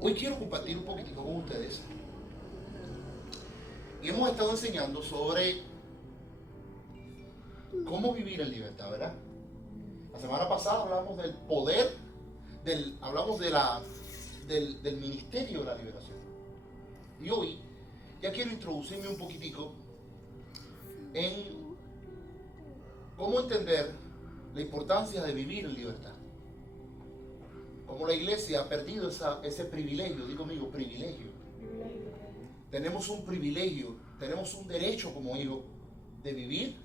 Hoy quiero compartir un poquitico con ustedes. Y hemos estado enseñando sobre cómo vivir en libertad, ¿verdad? La semana pasada hablamos del poder, hablamos del ministerio de la liberación. Y hoy ya quiero introducirme un poquitico en cómo entender la importancia de vivir en libertad. Cómo la iglesia ha perdido ese privilegio, digo conmigo, privilegio. Tenemos un privilegio, tenemos un derecho como hijos de vivir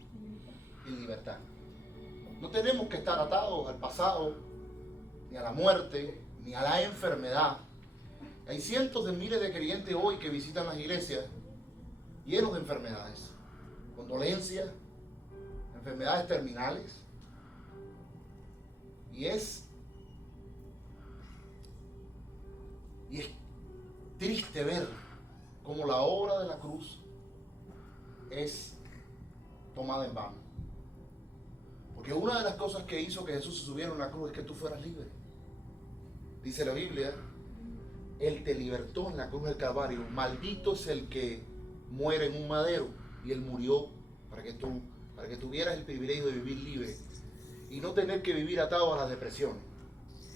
en libertad. No tenemos que estar atados al pasado, ni a la muerte, ni a la enfermedad. Hay cientos de miles de creyentes hoy que visitan las iglesias llenos de enfermedades, con dolencias, enfermedades terminales. Y es triste ver cómo la obra de la cruz es tomada en vano. Porque una de las cosas que hizo que Jesús se subiera a una cruz es que tú fueras libre. Dice la Biblia, Él te libertó en la cruz del Calvario. Maldito es el que muere en un madero. Y Él murió para que tuvieras el privilegio de vivir libre y no tener que vivir atado a las depresiones,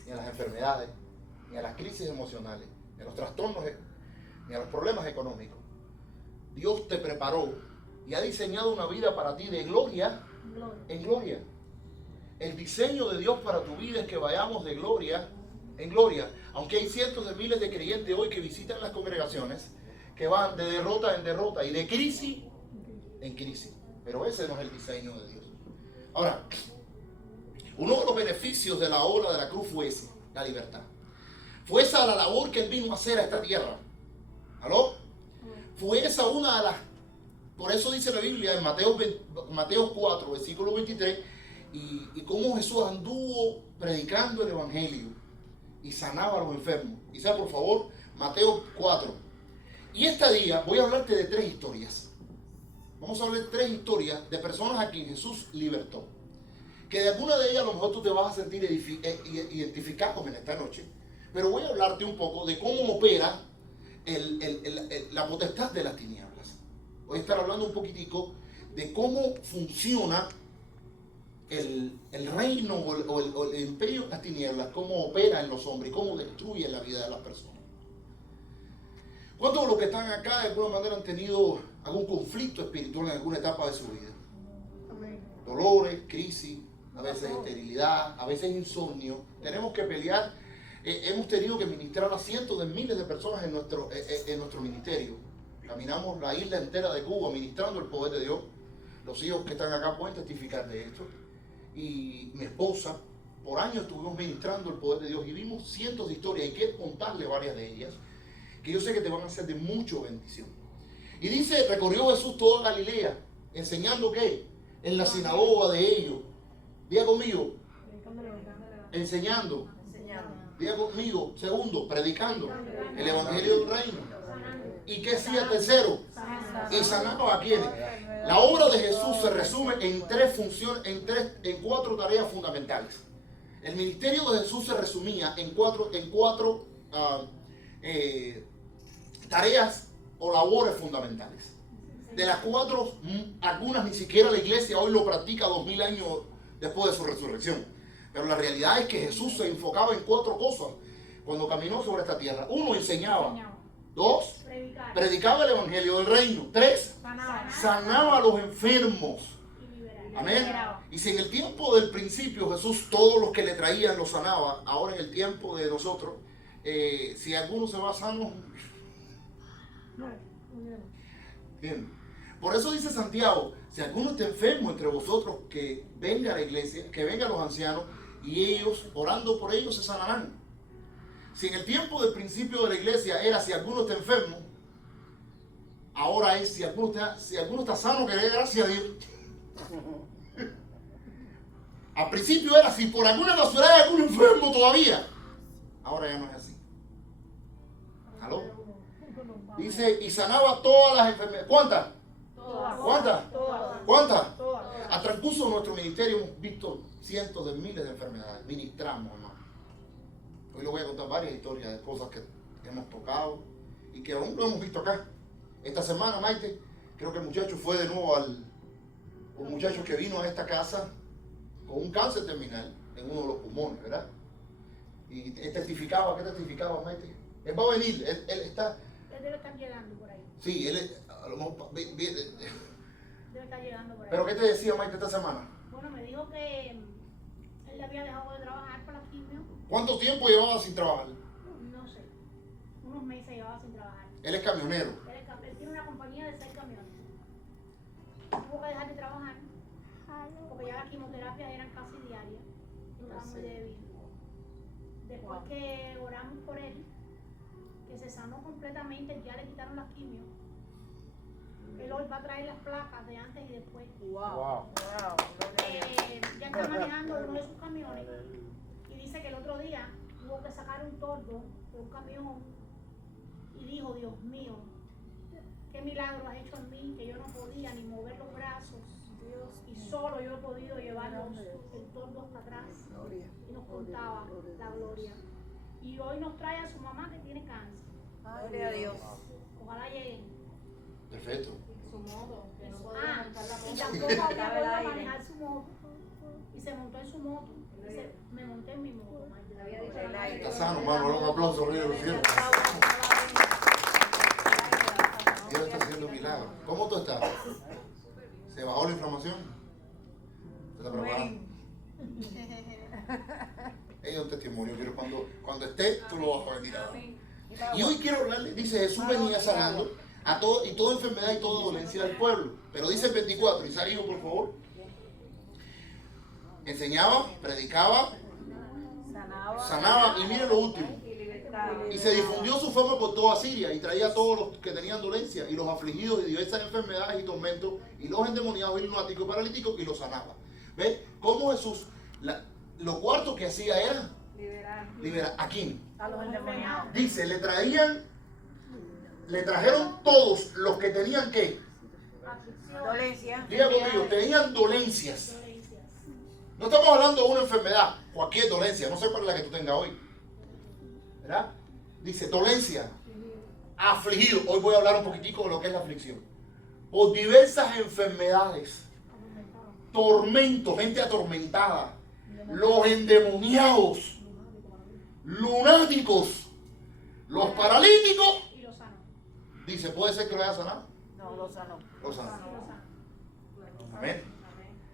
ni a las enfermedades, ni a las crisis emocionales, ni a los trastornos, ni a los problemas económicos. Dios te preparó y ha diseñado una vida para ti de gloria en gloria. El diseño de Dios para tu vida es que vayamos de gloria en gloria. Aunque hay cientos de miles de creyentes hoy que visitan las congregaciones, que van de derrota en derrota y de crisis en crisis. Pero ese no es el diseño de Dios. Ahora, uno de los beneficios de la obra de la cruz fue ese, la libertad. Fue esa la labor que Él vino a hacer a esta tierra. ¿Aló? Fue esa una de las... Por eso dice la Biblia en Mateo 4, versículo 23, y cómo Jesús anduvo predicando el Evangelio y sanaba a los enfermos. Y sea por favor, Mateo 4. Y este día voy a hablarte de 3 historias. Vamos a hablar de 3 historias de personas a quien Jesús libertó. Que de alguna de ellas a lo mejor tú te vas a sentir identificado en esta noche. Pero voy a hablarte un poco de cómo opera la potestad de las tinieblas. Voy a estar hablando un poquitico de cómo funciona el reino o el imperio de las tinieblas, cómo opera en los hombres y cómo destruye la vida de las personas. ¿Cuántos de los que están acá de alguna manera han tenido algún conflicto espiritual en alguna etapa de su vida? Dolores, crisis, a veces esterilidad, a veces insomnio. Tenemos que pelear. Hemos tenido que ministrar a cientos de miles de personas en nuestro ministerio. Caminamos la isla entera de Cuba ministrando el poder de Dios. Los hijos que están acá pueden testificar de esto. Y mi esposa, por años estuvimos ministrando el poder de Dios y vimos cientos de historias. Y quiero contarle varias de ellas, que yo sé que te van a ser de mucha bendición. Y dice, recorrió Jesús toda Galilea, enseñando ¿qué? En la sinagoga de ellos. Diga conmigo, enseñando. Diga conmigo, segundo, predicando el evangelio del reino. ¿Y qué hacía tercero? Y sanaba a quienes. La obra de Jesús se resume en 3 funciones, en 4 tareas fundamentales. El ministerio de Jesús se resumía en cuatro tareas o labores fundamentales. De las 4, algunas ni siquiera la iglesia hoy lo practica 2000 años después de su resurrección. Pero la realidad es que Jesús se enfocaba en 4 cosas cuando caminó sobre esta tierra. 1, enseñaba. 2, predicaba el evangelio del reino. 3, sanaba a los enfermos. Amén. Y si en el tiempo del principio Jesús todos los que le traían los sanaba, ahora en el tiempo de nosotros, si alguno se va sano, bien. Por eso dice Santiago, si alguno está enfermo entre vosotros, que venga a la iglesia, que vengan los ancianos, y ellos, orando por ellos, se sanarán. Si en el tiempo del principio de la iglesia era si alguno está enfermo, ahora es si alguno está sano, que dé gracias a Dios. Al principio era si por alguna casualidad hay algún enfermo todavía. Ahora ya no es así. ¿Aló? Dice, y sanaba todas las enfermedades. ¿Cuántas? ¿Cuántas? ¿Cuántas? Al transcurso de nuestro ministerio hemos visto cientos de miles de enfermedades. Ministramos, hermano. Hoy les voy a contar varias historias de cosas que hemos tocado y que aún lo hemos visto acá. Esta semana, Maite, creo que el muchacho fue de nuevo un muchacho que vino a esta casa con un cáncer terminal en uno de los pulmones, ¿verdad? Y testificaba, ¿qué testificaba, Maite? Él va a venir, él está... Él debe estar llegando por ahí. Sí, a lo mejor... Debe estar llegando por ahí. ¿Pero qué te decía, Maite, esta semana? Bueno, me dijo que él había dejado de trabajar por la quimio. ¿Cuánto tiempo llevaba sin trabajar? No sé, unos meses llevaba sin trabajar. Él es camionero. Él tiene una compañía de 6 camiones. Tuvo que dejar de trabajar porque ya las quimioterapias eran casi diarias. Estaba muy débil. Después que oramos por él, que se sanó completamente, ya le quitaron las quimios. Él hoy va a traer las placas de antes y después. Ya está manejando uno de sus camiones y dice que el otro día tuvo que sacar un tordo de un camión y dijo, Dios mío, qué milagro has hecho en mí, que yo no podía ni mover los brazos, y solo yo he podido llevar el tordo hasta atrás. Y nos contaba la gloria. Y hoy nos trae a su mamá que tiene cáncer. Gloria a Dios. Ojalá lleguen. Perfecto. Su modo, que no Y tampoco había podido manejar su moto. Y se montó en su moto. Dice, me monté en mi moto. Está sano, hermano. Un aplauso, río del cielo. Dios está haciendo milagros. ¿Cómo tú estás? ¿Se bajó la inflamación? ¿Te está preparando? Ella es un testimonio. Quiero cuando esté, tú lo vas a venir a ver. Y hoy quiero hablarle. Dice, Jesús venía sanando a todo, y toda enfermedad y toda dolencia del pueblo. Pero dice el 24, Isaías, por favor. Enseñaba, predicaba, sanaba, y mire lo último. Y se difundió su fama por toda Siria y traía a todos los que tenían dolencia y los afligidos de diversas enfermedades y tormentos y los endemoniados y lunáticos y paralíticos y los sanaba. ¿Ves? Cómo Jesús, lo cuarto que hacía era liberar. ¿A quién? A los endemoniados. Dice, le trajeron todos los que tenían ¿qué? Dolencia. Diga conmigo, tenían dolencias. No estamos hablando de una enfermedad, cualquier dolencia, no sé cuál es la que tú tengas hoy. ¿Verdad? Dice, dolencia, afligido. Hoy voy a hablar un poquitico de lo que es la aflicción. Por diversas enfermedades, tormentos, gente atormentada, los endemoniados, lunáticos, los paralíticos. Y lo sanó. Dice, ¿puede ser que lo haya sanado? No, lo sanó. Lo sanó. Amén.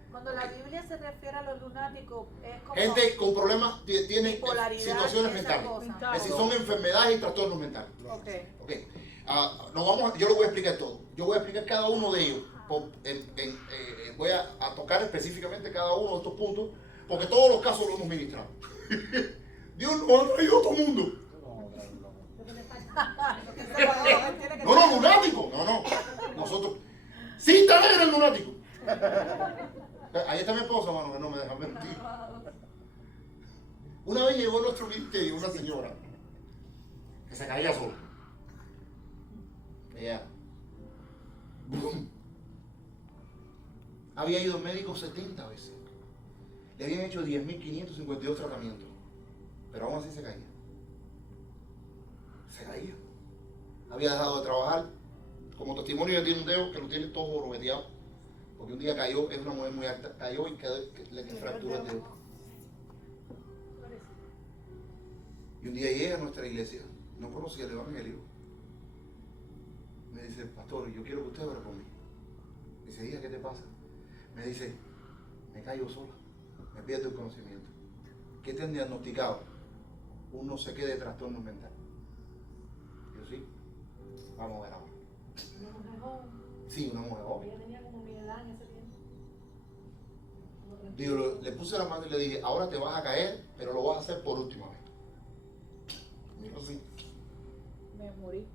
Cuando la Biblia se refiere a los lunáticos, es como Gente con problemas, tiene bipolaridad situaciones y esas mentales. cosas. Es decir, son enfermedades y trastornos mentales. Okay. Yo lo voy a explicar todo. Yo voy a explicar cada uno de ellos. Voy a tocar específicamente cada uno de estos puntos, porque todos los casos los hemos ministrado. Dios nos ha traído a todo el mundo. No, lunático. No. Nosotros. Sí, está alegre el lunático. Ahí está mi esposa, mano, que no me deja mentir. Una vez llegó a nuestro ministerio una señora que se caía sola. Ella ¡bum! Había ido al médico 70 veces. Le habían hecho 10.552 tratamientos. Pero aún así se caía. Se caía. Había dejado de trabajar. Como testimonio, ella tiene un dedo que lo tiene todo jorobeteado. Porque un día cayó, es una mujer muy alta, cayó y le fracturó el dedo. Y un día llega a nuestra iglesia, no conocía el evangelio. Me dice, pastor, yo quiero que usted ore por mí. Me dice, hija, ¿qué te pasa? Me dice, me caigo sola, me pierdo el conocimiento. ¿Qué te han diagnosticado? Un no sé qué de trastorno mental. Yo sí, vamos a ver ahora. Sí, una mujer joven. Digo, le puse la mano y le dije, ahora te vas a caer, pero lo vas a hacer por última vez. Mira así. Me morí.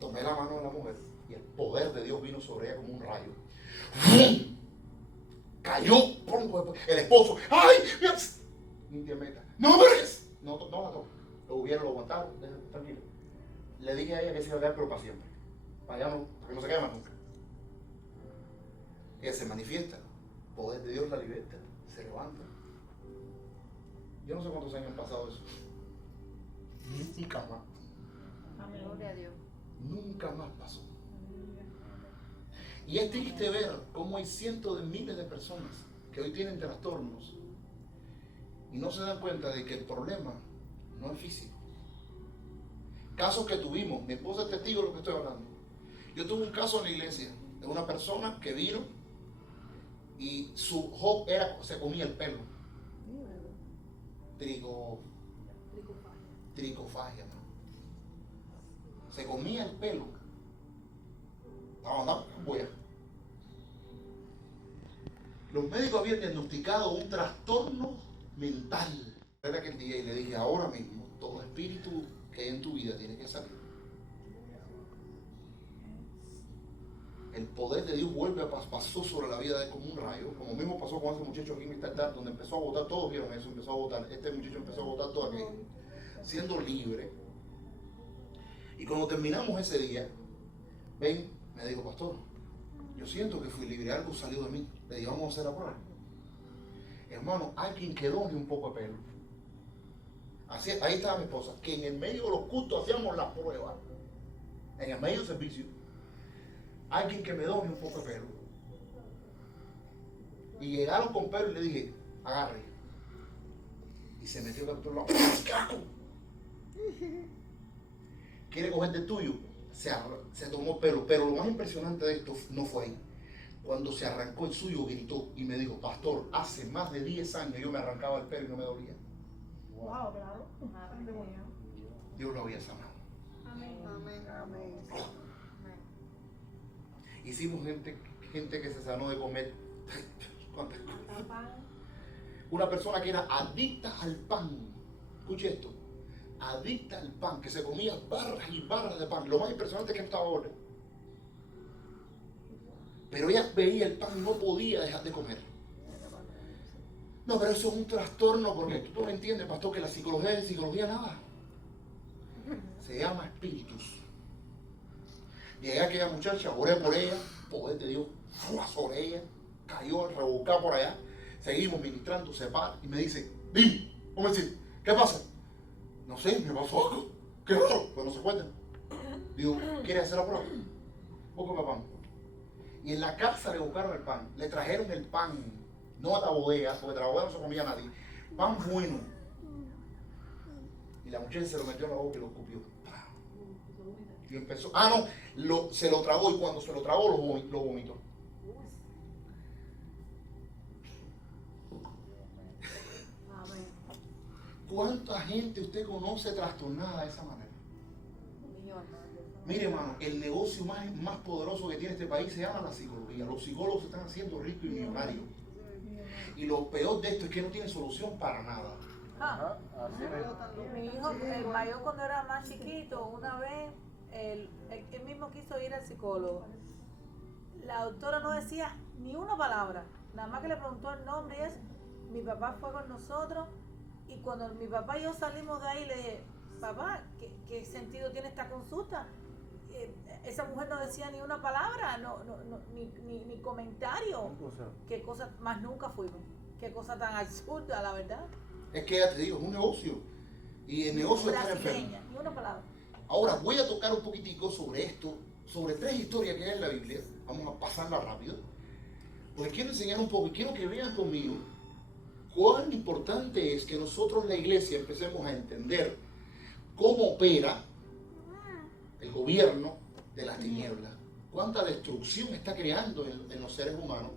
Tomé la mano de la mujer y el poder de Dios vino sobre ella como un rayo. ¡Bum! Cayó, el esposo, ¡ay! Ni te metas. ¡No me dejes! No, lo hubieran, lo aguantaron, tranquilo. Le dije a ella que se iba a quedar, pero para siempre. Para allá no, para que no se quede más nunca. Ella se manifiesta. El poder de Dios la liberta, se levanta. Yo no sé cuántos años han pasado eso. Nunca más. Gloria a Dios. Nunca más pasó. Y es triste ver cómo hay cientos de miles de personas que hoy tienen trastornos y no se dan cuenta de que el problema no es físico. Casos que tuvimos, mi esposa es testigo de lo que estoy hablando. Yo tuve un caso en la iglesia de una persona que vino y su job era, se comía el pelo. Tricofagia, ¿no? Se comía el pelo. Estaba andando con hueá. Los médicos habían diagnosticado un trastorno mental. Era aquel día y le dije, ahora mismo, todo espíritu que hay en tu vida tiene que salir. El poder de Dios pasó sobre la vida de él como un rayo, como mismo pasó con ese muchacho aquí en Amsterdam, donde empezó a votar, todos vieron eso, empezó a votar, este muchacho empezó a votar todo aquello, siendo libre. Y cuando terminamos ese día, ven, me dijo, pastor, yo siento que fui libre, algo salió de mí. Le dije, vamos a hacer la prueba. Hermano, hay quien que done un poco de pelo. Así, ahí estaba mi esposa, que en el medio de los cultos hacíamos la prueba, en el medio del servicio. Hay quien que me done un poco de pelo. Y llegaron con pelo y le dije, agarre. Y se metió por otro lado. ¿Quiere cogerte el tuyo? Se tomó pelo. Pero lo más impresionante de esto no fue ahí. Cuando se arrancó el suyo, gritó y me dijo, pastor, hace más de 10 años yo me arrancaba el pelo y no me dolía. Wow, claro. Dios lo había sanado. Amén. Amén. Amén. Hicimos gente que se sanó de comer. ¿Cuántas cosas? Una persona que era adicta al pan. Escuche esto. Adicta al pan, que se comía barras y barras de pan. Lo más impresionante es que estaba ahora. Pero ella veía el pan y no podía dejar de comer. No, pero eso es un trastorno porque tú no entiendes, pastor, que la psicología es psicología nada. Se llama espíritus. Llegué a aquella muchacha, oré por ella, poder de Dios, sobre ella, cayó, rebuscó por allá. Seguimos ministrando, se para y me dice, dime, ¿cómo decir? ¿Qué pasa? No sé, me pasó algo. ¿Qué raro? Pues no se cuenta. Digo, ¿quieres hacer la prueba? Búscame pan. Y en la casa le buscaron el pan, le trajeron el pan, no a la bodega, porque de la bodega no se comía nadie, pan bueno. Y la muchacha se lo metió en la boca y lo escupió. Y empezó, se lo tragó y cuando se lo tragó lo vomitó. ¿Cuánta gente usted conoce trastornada de esa manera? Mire, hermano, el negocio más poderoso que tiene este país se llama la psicología. Los psicólogos se están haciendo ricos y millonarios. Y lo peor de esto es que no tiene solución para nada. Mi hijo, el mayor, cuando era más chiquito, una vez, él mismo quiso ir al psicólogo. La doctora no decía ni una palabra, nada más que le preguntó el nombre y eso. Mi papá fue con nosotros y cuando mi papá y yo salimos de ahí le dije, papá, ¿qué sentido tiene esta consulta? Esa mujer no decía ni una palabra, ni comentario. ¿Qué cosa más nunca fuimos? Qué cosa tan absurda, la verdad. Es que ya te digo, es un negocio. Y el negocio está enfermo. Ni una palabra. Ahora voy a tocar un poquitico sobre esto, sobre 3 historias que hay en la Biblia. Vamos a pasarla rápido. Porque quiero enseñar un poco y quiero que vean conmigo cuán importante es que nosotros, la iglesia, empecemos a entender cómo opera el gobierno de las tinieblas. Cuánta destrucción está creando en los seres humanos.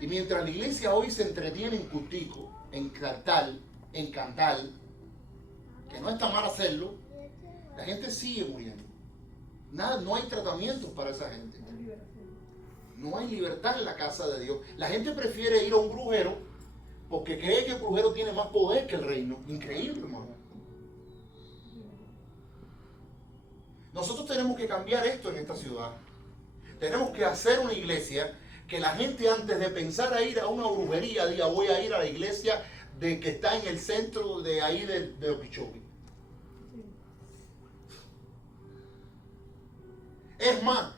Y mientras la iglesia hoy se entretiene en cultico, en cantar, que no está mal hacerlo, la gente sigue muriendo. No hay tratamientos para esa gente. No hay libertad en la casa de Dios. La gente prefiere ir a un brujero porque cree que el brujero tiene más poder que el reino. Increíble, hermano. Nosotros tenemos que cambiar esto en esta ciudad. Tenemos que hacer una iglesia que la gente, antes de pensar a ir a una brujería, diga, voy a ir a la iglesia de que está en el centro de ahí de Okeechobee. Es más,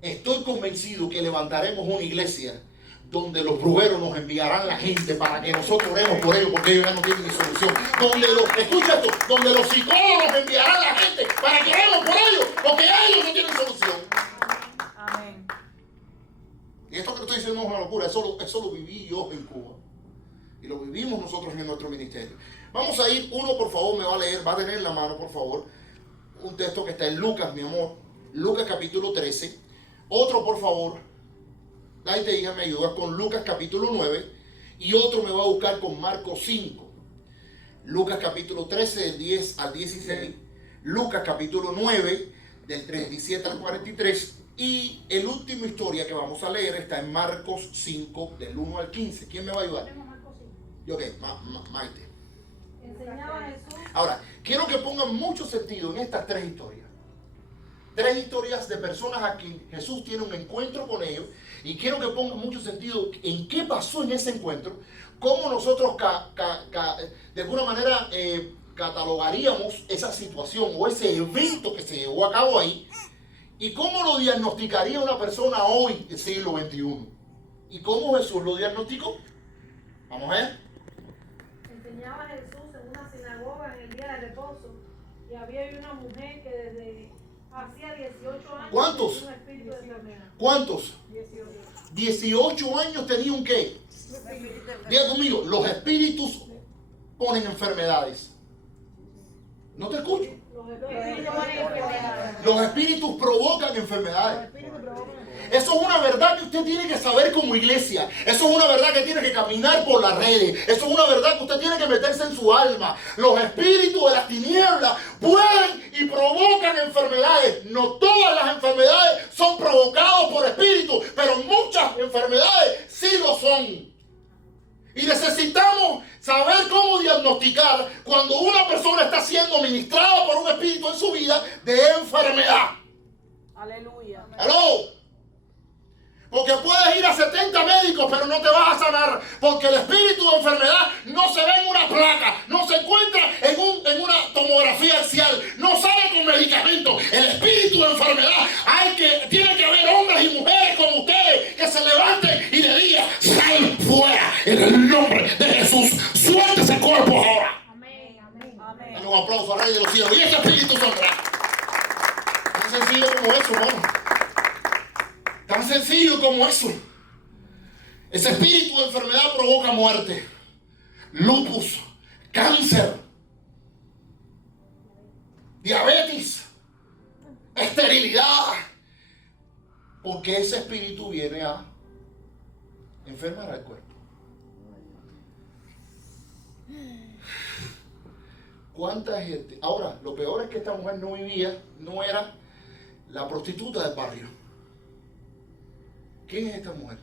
estoy convencido que levantaremos una iglesia donde los brujeros nos enviarán la gente para que nosotros oremos por ellos, porque ellos ya no tienen ni solución. Escucha esto, donde los psicólogos nos enviarán la gente para que oremos por ellos, locura. Eso lo viví yo en Cuba. Y lo vivimos nosotros en nuestro ministerio. Vamos a ir, uno por favor me va a leer, va a tener en la mano por favor, un texto que está en Lucas, mi amor. Lucas capítulo 13. Otro por favor, la hija me ayuda con Lucas capítulo 9. Y otro me va a buscar con Marcos 5. Lucas capítulo 13 del 10 al 16. Lucas capítulo 9 del 37 al 43. Y el último historia que vamos a leer está en Marcos 5 del 1 al 15. ¿Quién me va a ayudar? Yo, ok, Maite. Enseñaba a Jesús. Ahora, quiero que pongan mucho sentido en estas tres historias. Tres historias de personas a quien Jesús tiene un encuentro con ellos. Y quiero que pongan mucho sentido en qué pasó en ese encuentro. Cómo nosotros de alguna manera catalogaríamos esa situación o ese evento que se llevó a cabo ahí. ¿Y cómo lo diagnosticaría una persona hoy, del siglo XXI? ¿Y cómo Jesús lo diagnosticó? Vamos a ver. Enseñaba a Jesús en una sinagoga en el día de reposo. Y había una mujer que desde hacía 18 años ¿Cuántos? tenía un espíritu de enfermedad. ¿Cuántos? 18. 18 años tenía un qué. Diga conmigo, los espíritus ponen enfermedades. ¿No te escucho? Los espíritus ponen enfermedades. Los espíritus provocan enfermedades. Eso es una verdad que usted tiene que saber como iglesia. Eso es una verdad que tiene que caminar por las redes. Eso es una verdad que usted tiene que meterse en su alma. Los espíritus de las tinieblas pueden y provocan enfermedades. No todas las enfermedades son provocadas por espíritus, pero muchas enfermedades sí lo son. Y necesitamos saber cómo diagnosticar cuando una persona está siendo ministrada por un espíritu en su vida de enfermedad. Aleluya. ¡Aló! Porque puedes ir a 70 médicos, pero no te vas a sanar. Porque el espíritu de enfermedad no se ve en una placa, no se encuentra en una tomografía axial, no sale con medicamentos. El espíritu de enfermedad tiene que haber hombres y mujeres como ustedes que se levanten y le digan: sal fuera en el nombre de Jesús. Suelta ese cuerpo ahora. Amén, amén. Dale un aplauso al Rey de los Cielos. Y ese espíritu saldrá. Tan sencillo como eso, hermano. Tan sencillo como eso. Ese espíritu de enfermedad provoca muerte, lupus, cáncer, diabetes, esterilidad. Porque ese espíritu viene a enfermar al cuerpo. ¿Cuánta gente? Ahora, lo peor es que esta mujer no era la prostituta del barrio. ¿Quién es esta mujer?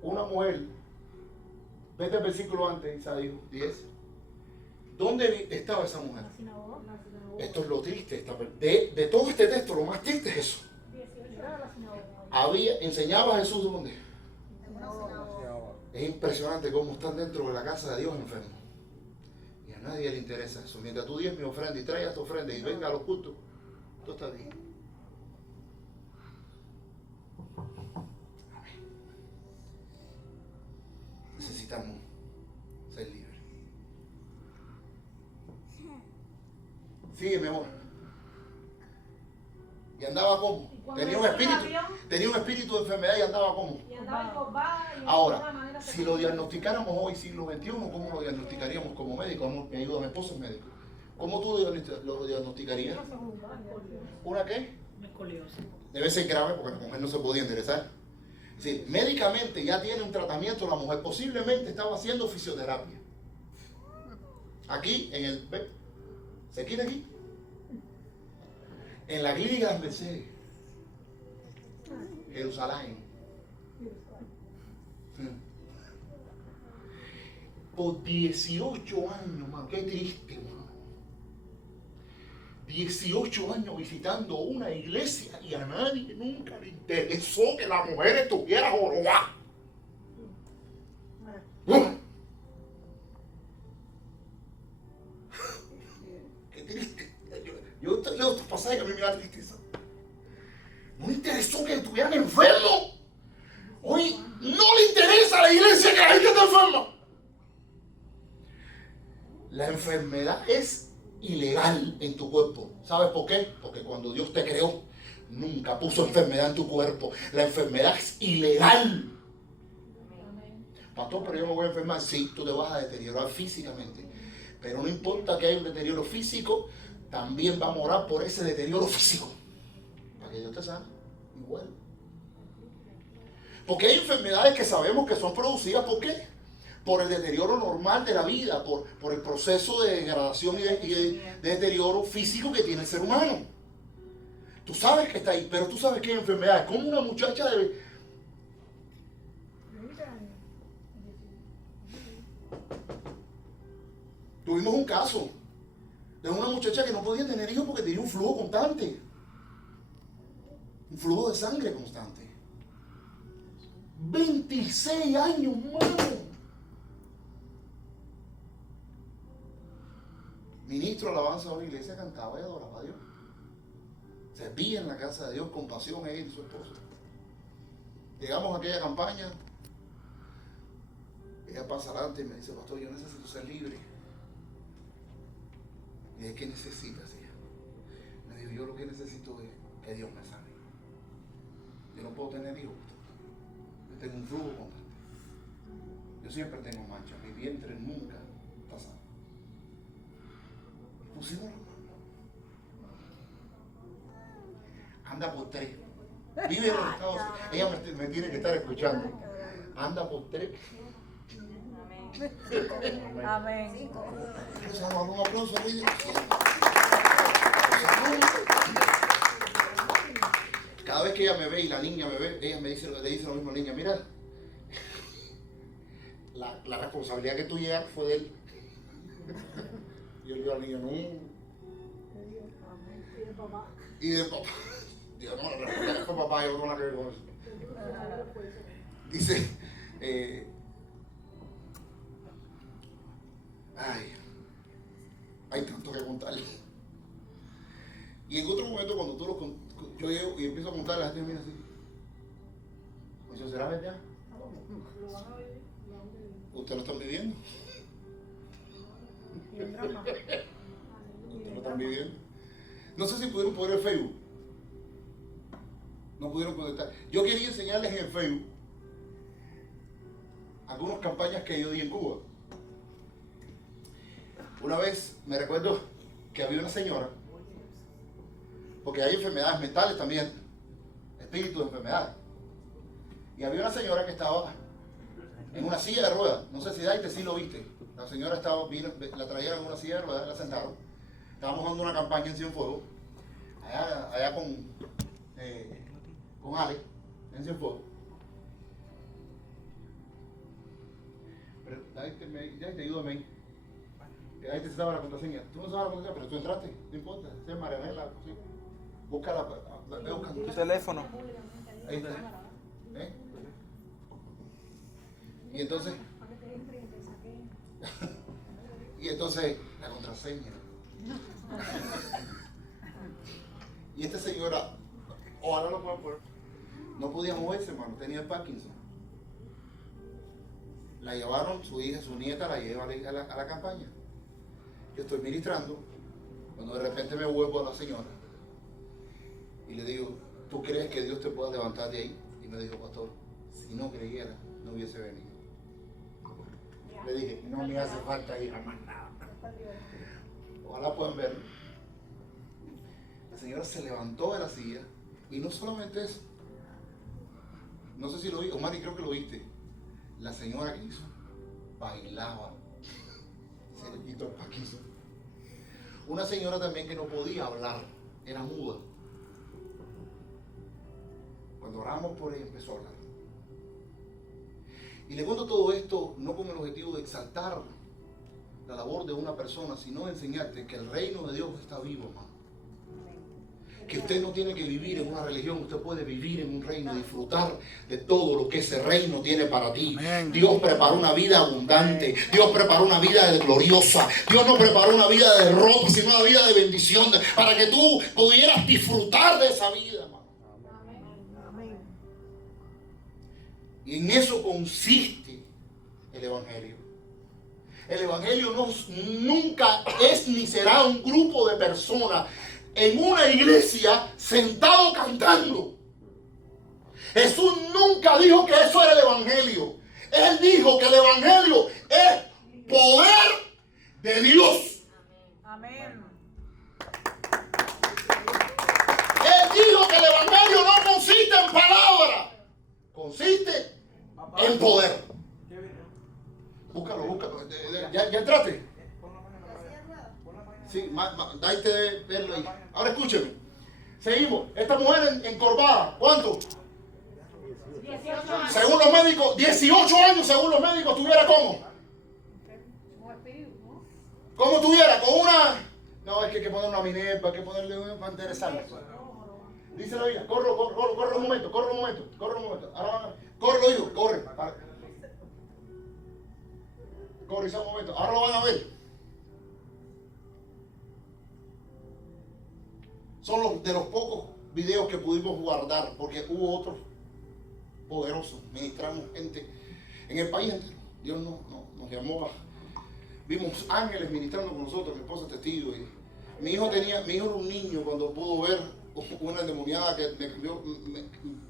Una mujer. Vete al versículo antes, Isa dijo, 10. ¿Dónde estaba esa mujer? La sinagoga. Esto es lo triste. De todo este texto, lo más triste es eso. 18 era la sinagoga. Enseñaba a Jesús dónde. Es impresionante cómo están dentro de la casa de Dios enfermos. Y a nadie le interesa eso. Mientras tú diez mi ofrenda y traigas tu ofrenda y venga a los cultos, todo está bien. Necesitamos ser libres. Sigue, mi amor. ¿Y andaba como? Tenía un espíritu de enfermedad y andaba como. Y andaba encorvada y Ahora, si lo diagnosticáramos hoy, siglo XXI, ¿cómo lo diagnosticaríamos como médico? Me ayuda, mi esposo es médico. ¿Cómo tú lo diagnosticarías? ¿Una qué? Escoliosis. Debe ser grave porque la mujer no se podía enderezar. Sí, médicamente ya tiene un tratamiento la mujer. Posiblemente estaba haciendo fisioterapia. Aquí, en el... ¿ve? ¿Se quita aquí? En la clínica de las Mercedes. Jerusalén. Por 18 años, man, qué triste, man. 18 años visitando una iglesia y a nadie nunca le interesó que la mujer estuviera jorobada. Qué triste. Yo leo estos pasajes y a mí me da tristeza. No le interesó que estuvieran enfermos. Hoy no le interesa a la iglesia que la gente esté enferma. La enfermedad es ilegal en tu cuerpo. ¿Sabes por qué? Porque cuando Dios te creó, nunca puso enfermedad en tu cuerpo. La enfermedad es ilegal. Pastor, pero yo me voy a enfermar. Sí, tú te vas a deteriorar físicamente. Pero no importa que haya un deterioro físico, también vamos a orar por ese deterioro físico. Para que Dios te sane. Igual. Porque hay enfermedades que sabemos que son producidas, ¿por qué? Por el deterioro normal de la vida, por el proceso de degradación y de deterioro físico que tiene el ser humano. Tú sabes que está ahí, pero tú sabes que hay enfermedades. Como una muchacha de... Tuvimos un caso de una muchacha que no podía tener hijos porque tenía un flujo constante. Un flujo de sangre constante. 26 años, mano. Ministro de alabanza de la iglesia, cantaba y adoraba a Dios. Servía en la casa de Dios con pasión, él y su esposa. Llegamos a aquella campaña. Ella pasa adelante y me dice, pastor, yo necesito ser libre. Y es que necesitas, hija. Me dijo, yo lo que necesito es que Dios me sane. Yo no puedo tener hijos. Yo tengo un flujo constante. Yo siempre tengo manchas. Mi vientre nunca está sano. Pusimos la mano. Anda por 3. Vive en los Estados Unidos. Ella me tiene que estar escuchando. Anda por 3. Amén. Un aplauso, Rey. Cada vez que ella me ve y la niña me ve, ella le dice lo mismo a la niña, mira, la responsabilidad que tú llegas fue de él. Yo le digo al niño, no. Y de papá. Digo, no, la responsabilidad fue papá, yo no la que ver con eso. Dice, hay tanto que contarle. Y en otro momento cuando yo llego y empiezo a contar, la gente me mira así. Pues ¿será verdad? ¿Usted lo está viviendo? ¿Usted lo están viviendo? No sé si pudieron poner el Facebook. No pudieron conectar. Yo quería enseñarles en el Facebook algunas campañas que yo di en Cuba. Una vez me recuerdo que había una señora, porque hay enfermedades mentales también, espíritus de enfermedades. Y había una señora que estaba en una silla de ruedas. No sé si Daite sí lo viste. La señora la trajeron en una silla de ruedas, la sentaron. Estábamos dando una campaña en Cienfuegos, allá con Ale, en Cienfuegos. Pero Daite, ayúdame. Ahí te sabe la contraseña. Tú no sabes la contraseña, pero tú entraste. No importa. Sí, Marianela, sí. Búscala. Tu teléfono. Ahí está. Y entonces. La contraseña. Y esta señora, ojalá lo puedan poner, no podía moverse, hermano. Tenía el Parkinson. La llevaron, su hija, su nieta, la lleva a la campaña. Yo estoy ministrando, cuando de repente me vuelvo a la señora y le digo, ¿tú crees que Dios te pueda levantar de ahí? Y me dijo, pastor, si no creyera, no hubiese venido. Le dije, no me hace falta ir a más nada. Ojalá puedan verlo. La señora se levantó de la silla y no solamente eso, no sé si lo vi, Omar, y creo que lo viste. La señora que hizo, bailaba. Se le quitó el Parkinson. Una señora también que no podía hablar, era muda. Cuando oramos por ella empezó a hablar. Y le cuento todo esto no con el objetivo de exaltar la labor de una persona, sino de enseñarte que el reino de Dios está vivo, hermano. Que usted no tiene que vivir en una religión, usted puede vivir en un reino, disfrutar de todo lo que ese reino tiene para ti. Amén. Dios preparó una vida abundante, Dios preparó una vida gloriosa, Dios no preparó una vida de derrota, sino una vida de bendición, para que tú pudieras disfrutar de esa vida, hermano. Amén. Y en eso consiste el Evangelio. El Evangelio nunca es ni será un grupo de personas en una iglesia sentado cantando. Jesús nunca dijo que eso era el evangelio. Él dijo que el evangelio es poder de Dios. Amén. Él dijo que el evangelio no consiste en palabras, consiste en poder. Búscalo. ¿Ya entraste? Sí, date de verlo ahí. Ahora escúcheme. Seguimos. Esta mujer encorvada, ¿cuánto? 18 años. Según los médicos, 18 años según los médicos, tuviera ¿cómo? ¿Cómo tuviera? Con una... No, es que hay que poner una minepa, hay que ponerle una para interesarle. Dice la Biblia, corre un momento. Ahora, corre, hijo, corre. Corre, un momento. Ahora lo van a ver. Son de los pocos videos que pudimos guardar, porque hubo otros poderosos. Ministramos gente en el país entero. Dios nos llamó a... Vimos ángeles ministrando con nosotros, mi esposa es testigo. Y mi hijo era un niño cuando pudo ver una endemoniada que me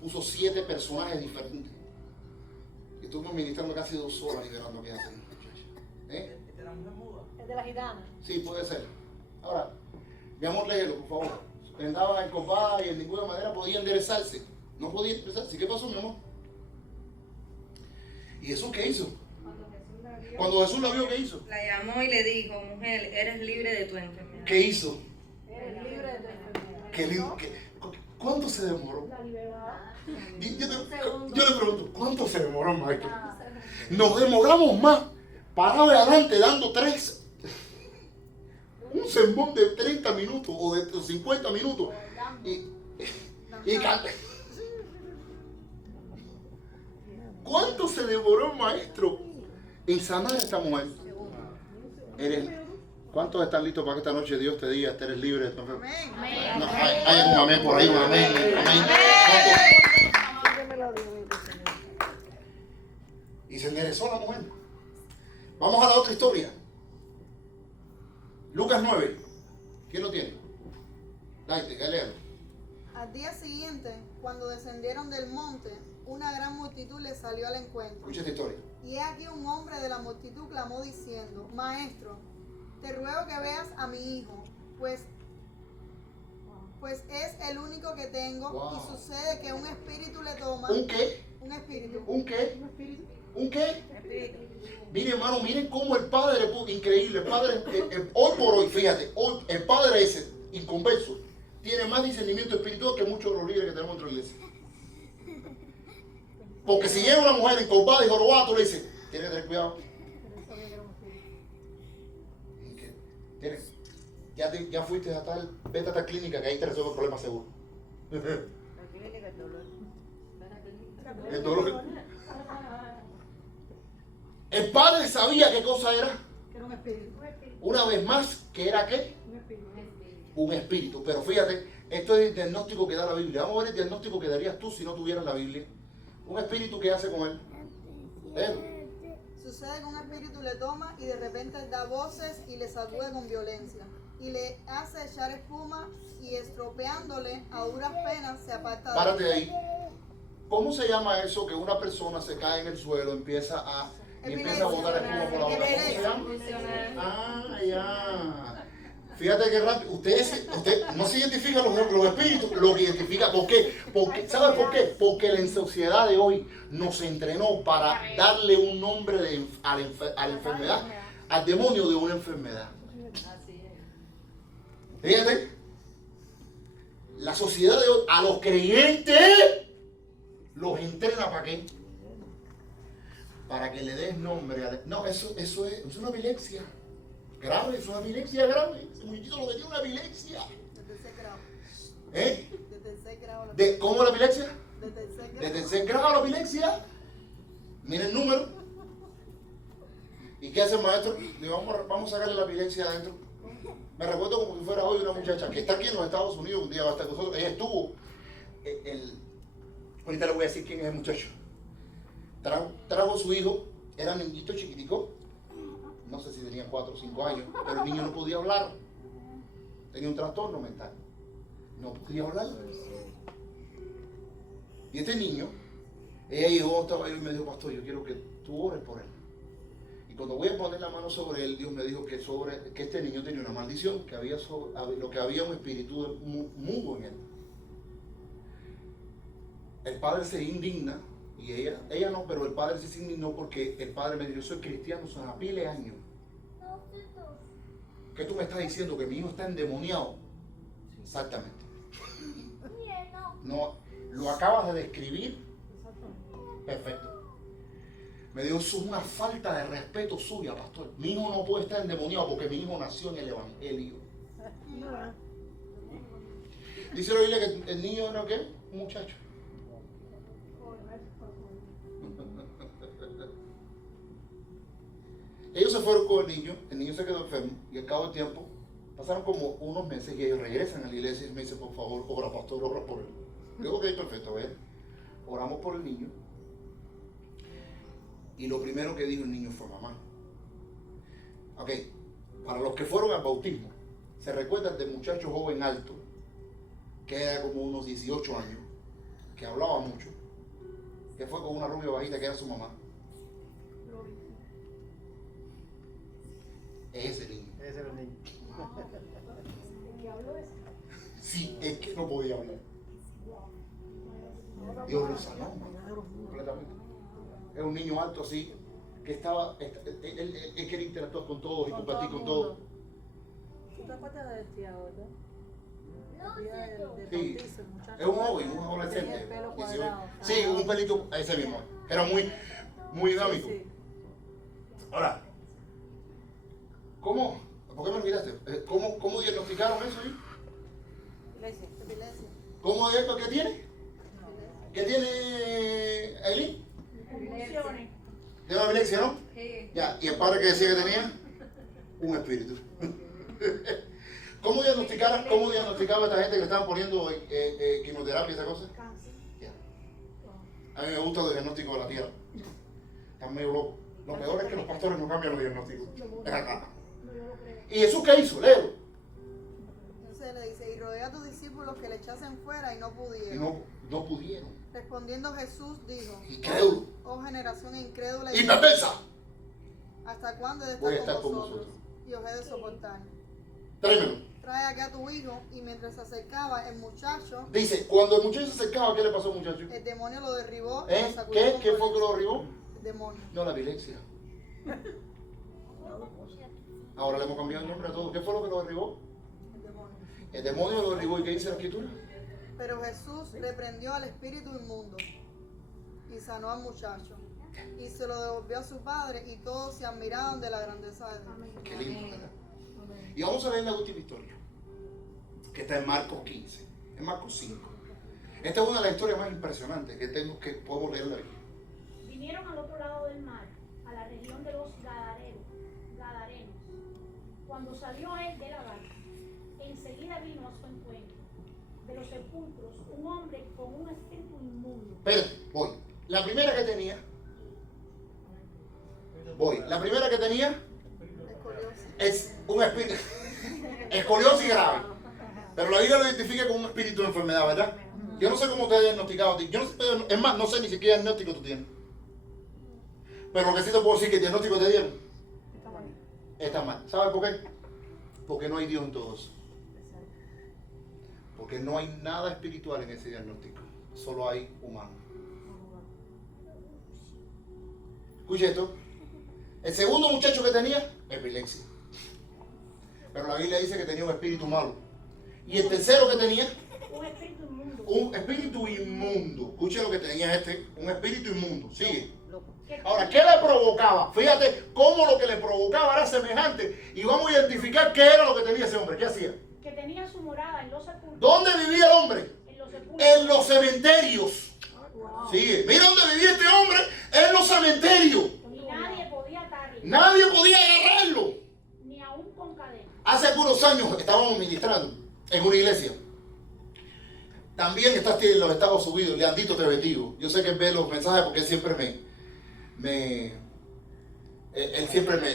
puso 7 personajes diferentes. Y estuvimos ministrando casi 2 horas liberando a aquella muchacha. ¿Es de la gitana? Sí, puede ser. Ahora, mi amor, léelo, por favor. Andaba encorvada y en ninguna manera podía enderezarse. No podía enderezarse. ¿Qué pasó, mi amor? ¿Y Jesús qué hizo? Cuando Jesús la vio, ¿qué hizo? La llamó y le dijo, mujer, eres libre de tu enfermedad. ¿Qué hizo? Eres libre de tu enfermedad. ¿Cuánto se demoró? La libertad. Yo le pregunto, ¿cuánto se demoró, maestro? Nos demoramos más parado de adelante dando 3. Un sermón de 30 minutos o de 50 minutos. Y canta. ¿Cuánto se demoró el maestro en sanar a esta mujer? ¿Cuántos están listos para que esta noche Dios te diga, eres libre de tu enfermedad? Amén. No, hay un amén por ahí, un amén. Y se enderezó la mujer. Vamos a la otra historia. Lucas 9. ¿Quién lo tiene? Dale, léalo. Al día siguiente, cuando descendieron del monte, una gran multitud les salió al encuentro. Escucha esta historia. Y he aquí un hombre de la multitud clamó diciendo, Maestro, te ruego que veas a mi hijo, pues es el único que tengo. Wow. Y sucede que un espíritu le toma. ¿Un qué? Un espíritu. ¿Un qué? ¿Un qué? Miren, hermano, miren cómo el padre, increíble, el padre, hoy por hoy, fíjate, hoy el padre ese, inconverso, tiene más discernimiento espiritual que muchos de los líderes que tenemos en nuestra iglesia. Porque si llega una mujer encorvada y jorobada, tú le dices, tienes que tener cuidado. Ya fuiste a tal, vete a tal clínica que ahí te resuelve el problema seguro. El dolor. El padre sabía qué cosa era. Que era un espíritu. Una vez más, ¿qué era qué? Un espíritu. Un espíritu. Pero fíjate, esto es el diagnóstico que da la Biblia. Vamos a ver el diagnóstico que darías tú si no tuvieras la Biblia. Un espíritu, ¿qué hace con él? Sucede que un espíritu le toma y de repente da voces y le sacude con violencia. Y le hace echar espuma y estropeándole a duras penas se aparta de Párate ahí. ¿Cómo se llama eso que una persona se cae en el suelo, empieza a botar espuma por la boca? ¿Cómo se llama? Ah, ya. Fíjate que rápido. Usted no se identifica los espíritus, lo identifica. ¿Por qué? ¿Sabe por qué? Porque la sociedad de hoy nos entrenó para darle un nombre a la enfermedad, al demonio de una enfermedad. Fíjate, la sociedad de hoy, a los creyentes, los entrena ¿para qué? Para que le des nombre a... No, eso es una epilepsia grave, es una epilepsia grave. Ese muchachito lo que tiene una epilepsia. De tercer grado. ¿Eh? De tercer grado. ¿Cómo la epilepsia? De tercer grado. De tercer grado la epilepsia. Mira el número. ¿Y qué hace el maestro? Le vamos a sacarle la epilepsia adentro. Me recuerdo como si fuera hoy una muchacha que está aquí en los Estados Unidos, un día va a estar con nosotros. Ella estuvo, ahorita le voy a decir quién es el muchacho. Trajo a su hijo, era niñito chiquitico, no sé si tenía 4 o 5 años, pero el niño no podía hablar, tenía un trastorno mental. No podía hablar. Y este niño, ella llegó, estaba ahí y me dijo, pastor, yo quiero que tú ores por él. Y cuando voy a poner la mano sobre él, Dios me dijo que este niño tenía una maldición, que lo que había un espíritu de mudo en él. El padre se indigna, y ella no, pero el padre se indignó porque el padre me dijo, yo soy cristiano, son a pile de años. ¿Qué tú me estás diciendo? ¿Que mi hijo está endemoniado? Exactamente. No, lo acabas de describir. Perfecto. Me dijo, eso es una falta de respeto suya, pastor. Mi hijo no puede estar endemoniado porque mi hijo nació en el Evangelio. Dice la Biblia que el niño era ¿qué? Un muchacho. Ellos se fueron con el niño se quedó enfermo y al cabo del tiempo pasaron como unos meses y ellos regresan a la iglesia y me dicen, por favor, ora pastor, ora por él. Digo, ok, perfecto, a ver, oramos por el niño. Y lo primero que dijo el niño fue mamá. Ok, para los que fueron al bautismo, se recuerdan del muchacho joven alto, que era como unos 18 años, que hablaba mucho, que fue con una rubia bajita que era su mamá. Ese niño. Ese era el niño. ¿Qué habló eso? Sí, es que no podía hablar. Dios lo sanó completamente. Es un niño alto así, que él quería interactuar con todos y compartir con todos. ¿Tú te acuerdas de Tiago, verdad? El día del Sí, bautizo, el muchacho. es un joven, un Tenía adolescente. el pelo 18. cuadrado. Sí, un pelito, ese mismo. Era muy dinámico. Sí, sí. Ahora, ¿cómo? ¿Por qué me olvidaste? ¿Cómo diagnosticaron eso ahí? Iglesia. Epilepsia. ¿Cómo es esto que tiene? ¿Qué tiene Aileen? Convulsiones. ¿Tiene una epilepsia, no? Sí. Ya, ¿y el padre que decía que tenía? Un espíritu. ¿Cómo diagnosticaba esta gente que le estaban poniendo quimioterapia y esa cosa? Cáncer. Ya. A mí me gusta el diagnóstico de la tierra. Están medio locos. Lo peor es que los pastores no cambian los diagnósticos. Es acá. No, yo lo creo. ¿Y eso qué hizo? Léelo. Entonces le dice, y rodea a tus discípulos que le echasen fuera y no Y pudieron. no pudieron. Respondiendo Jesús dijo, Incrédulo. oh generación incrédula Y perversa. ¿hasta cuándo he de Voy a estar estar con con vosotros? vosotros. Y os he de soportar. Tráemelo. Trae aquí a tu hijo, y mientras se acercaba el muchacho, Dice, cuando el muchacho se acercaba, ¿qué le pasó al muchacho? el demonio lo derribó y lo ¿Eh? sacudió ¿Qué? con ¿Qué fue que lo violencia. derribó? El demonio. No, la epilepsia. Ahora le hemos cambiado el nombre a todo. ¿Qué fue lo que lo derribó? El demonio. El demonio lo derribó. ¿Y qué dice la escritura? Pero Jesús reprendió al espíritu inmundo y sanó al muchacho. Y se lo devolvió a su padre y todos se admiraron de la grandeza de Dios. Qué lindo, ¿verdad? Y vamos a ver la última historia, que está en Marcos 15, en Marcos 5. Esta es una de las historias más impresionantes que podemos leer en la Biblia. Vinieron al otro lado del mar, a la región de los Gadarenos. Cuando salió él de la barca, enseguida vino a su encuentro de los sepulcros un hombre con un espíritu inmundo. Espérate, voy. La primera que tenía Escoliosis. es un espíritu, escoliosis grave. Pero la Biblia lo identifica como un espíritu de enfermedad, ¿verdad? Yo no sé cómo te ha diagnosticado a ti. Yo no sé, es más, no sé ni siquiera el diagnóstico tú tienes. Pero lo que sí te puedo decir que el diagnóstico te dieron está mal. ¿Sabes por qué? Porque no hay Dios en todo eso. Porque no hay nada espiritual en ese diagnóstico. Solo hay humano. Escucha esto. El segundo muchacho que tenía, epilepsia. Pero la Biblia dice que tenía un espíritu malo. Y el tercero que tenía, Un espíritu inmundo. un espíritu inmundo. Escuche lo que tenía un espíritu inmundo. Sigue. Que Ahora, ¿qué le provocaba? Fíjate cómo lo que le provocaba era semejante. Y vamos a identificar qué era lo que tenía ese hombre. ¿Qué hacía? que tenía su morada en los sepulcros. ¿Dónde vivía el hombre? En los sepulcros. En los cementerios. Wow. Sigue. Mira dónde vivía este hombre. En los cementerios. Y nadie podía atarle, Nadie podía agarrarlo. ni aún con cadena. Hace algunos años estábamos ministrando en una iglesia. También estás en los Estados Unidos. Leandito, te bendigo. Yo sé que él ve los mensajes porque él siempre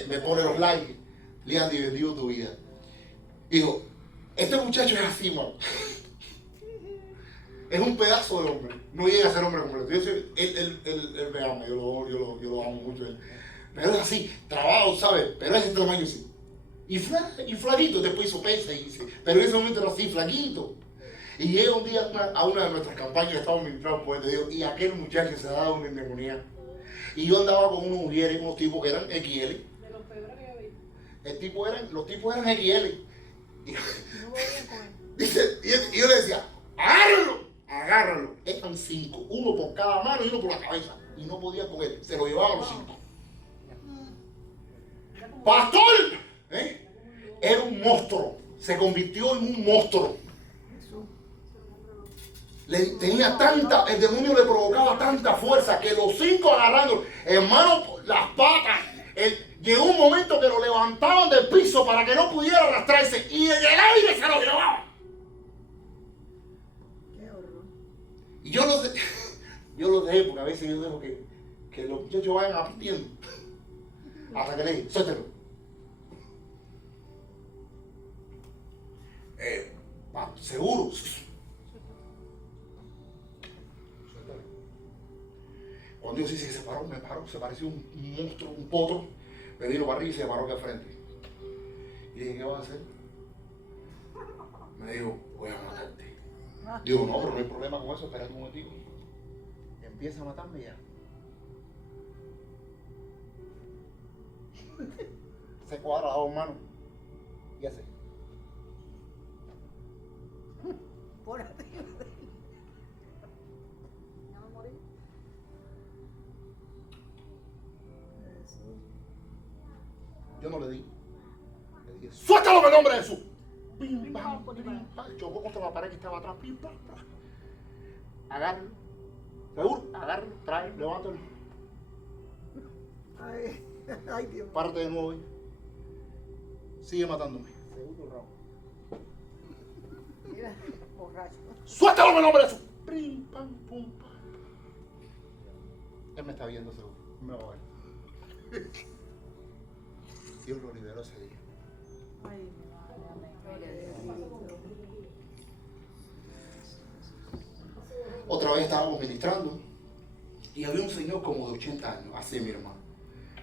me pone los likes. Leandro, bendigo tu vida. Dijo, este muchacho es así, man. es un pedazo de hombre. No llega a ser hombre completo. Yo soy, él me ama, yo lo amo mucho. Pero es así, trabado, ¿sabes? Pero es ese tamaño sí. Y flaquito, después hizo pesa, pero en ese momento era así, flaquito. Y llega un día a una de nuestras campañas, estábamos ministrando por Dios, y aquel muchacho se daba una endemoniada. Y yo andaba con unos mujeres, unos tipos que eran XL. De los peores que yo vi. Los tipos eran XL. Y, No voy bien con él. dice, y yo le decía, agárralo. Eran 5, uno por cada mano y uno por la cabeza. Y no podía con él, se lo llevaban los 5. ¡Pastor! Era un monstruo, se convirtió en un monstruo. Tenía tanta, el demonio le provocaba tanta fuerza que los 5 agarrando, hermano, las patas. Llegó un momento que lo levantaban del piso para que no pudiera arrastrarse y en el aire se lo llevaban. Qué horror. Y yo los dejé porque a veces yo dejo que los muchachos vayan aprendiendo. Hasta que le dije, suéltelo. Seguro. Cuando Dios dice que se paró, me paró, se pareció un monstruo, un potro. Me vino para arriba y se paró aquí al frente. Y dije, ¿qué vas a hacer? Me dijo, voy a matarte. Digo, no, pero no hay problema con eso, espérate un momentito. Empieza a matarme ya. Se cuadra las dos manos y hace. Por arriba. Ya me morí. Yo no le di. Le dije, suéltalo en el nombre de Jesús. Pim, pam, pim, pam. Chocó contra la pared que estaba atrás. Pim, pam, pam. Agárralo. ¿Seguro? Agárralo, trae, levántalo. Ay, Dios. Párate de nuevo. Sigue matándome. Segundo round. Mira, borracho. ¡Suéltalo en el nombre de Jesús! Pim, pam, pum, pam. Él me está viendo seguro. Me va a ver. Dios lo liberó ese día. Ay, mi madre, amén. Otra vez estábamos ministrando y había un señor como de 80 años, así mi hermano.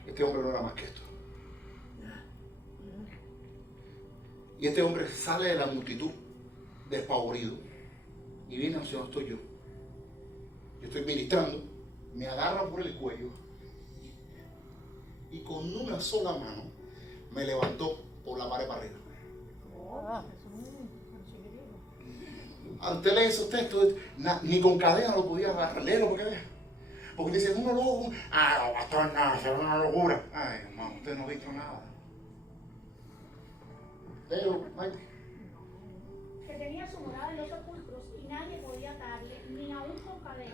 Este hombre no era más que esto. Y este hombre sale de la multitud despavorido y viene hacia donde estoy yo. Yo estoy ministrando, me agarran por el cuello y con una sola mano me levantó por la pared para arriba. Antes lee esos textos, ni con cadena lo podía agarrar, léelo porque vea. Porque dicen, uno loco, no, pastor, nada, eso es una locura. Ay, hermano, usted no ha visto nada. Léelo, Maite. Que tenía su morada en los sepulcros y nadie podía atarle, ni aún con cadenas.